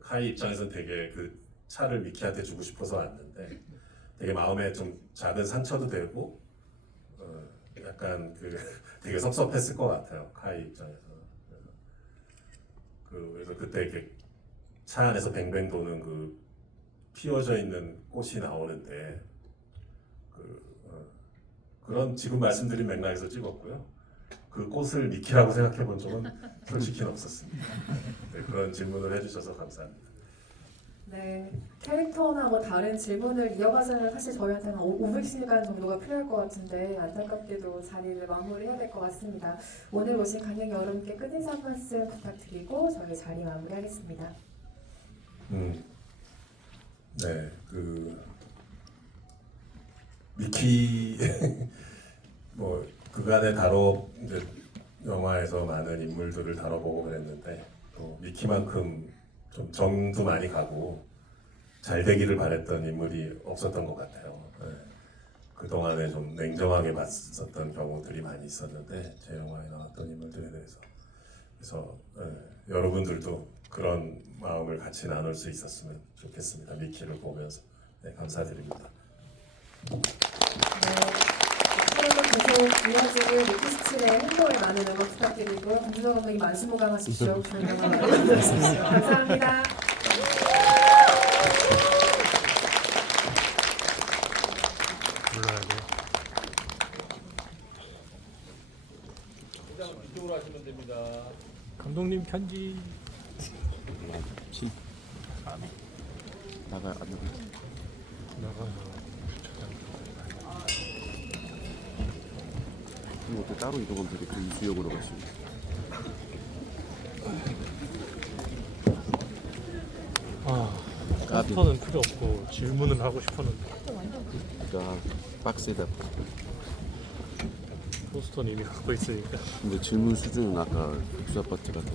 카이 입장에서는 되게 그 차를 미키한테 주고 싶어서 왔는데 되게 마음에 좀 작은 상처도 되고 약간 그 되게 섭섭했을 것 같아요 카이 입장에서. 그래서 그때 이렇게 차 안에서 뱅뱅 도는 그 피어져 있는 꽃이 나오는데 그런 지금 말씀드린 맥락에서 찍었고요. 그 꽃을 미키라고 생각해 본 적은 솔직히는 없었습니다. 네, 그런 질문을 해주셔서 감사합니다. 네, 캐릭터나 뭐 다른 질문을 이어가자면 사실 저희한테는 500시간 정도가 필요할 것 같은데 안타깝게도 자리를 마무리해야 될 것 같습니다. 오늘 오신 관객 여러분께 끝인사 한 말씀 부탁드리고 저희 자리 마무리하겠습니다. 네, 미키 뭐 그간에 이제 영화에서 많은 인물들을 다뤄보고 그랬는데 또 미키만큼 좀 정도 많이 가고 잘 되기를 바랬던 인물이 없었던 것 같아요. 그 동안에 좀 냉정하게 봤었던 경우들이 많이 있었는데 제 영화에 나왔던 인물들에 대해서 그래서 여러분들도 그런 마음을 같이 나눌 수 있었으면 좋겠습니다. 미키를 보면서 감사드립니다. 앞으로도 계속 이어지길 미키17의 행복을 나누는 것 부탁드리고요. 김준호 감독님 만수무강하십시오. 저희 영화 만나주십시오. 감사합니다. 불러야 돼. 이쪽으로 하시면 됩니다. 감독님 편지. 나가 안 나가. 나가서 그리고 또 따로 이동하면 되겠죠. 이수역으로 가시면. 포스터는 필요 없고 질문은 하고 싶었는데 빡세다. 포스터는 이미 갖고 있으니까. 근데 질문 수준은 아까 백수 아파트 같은.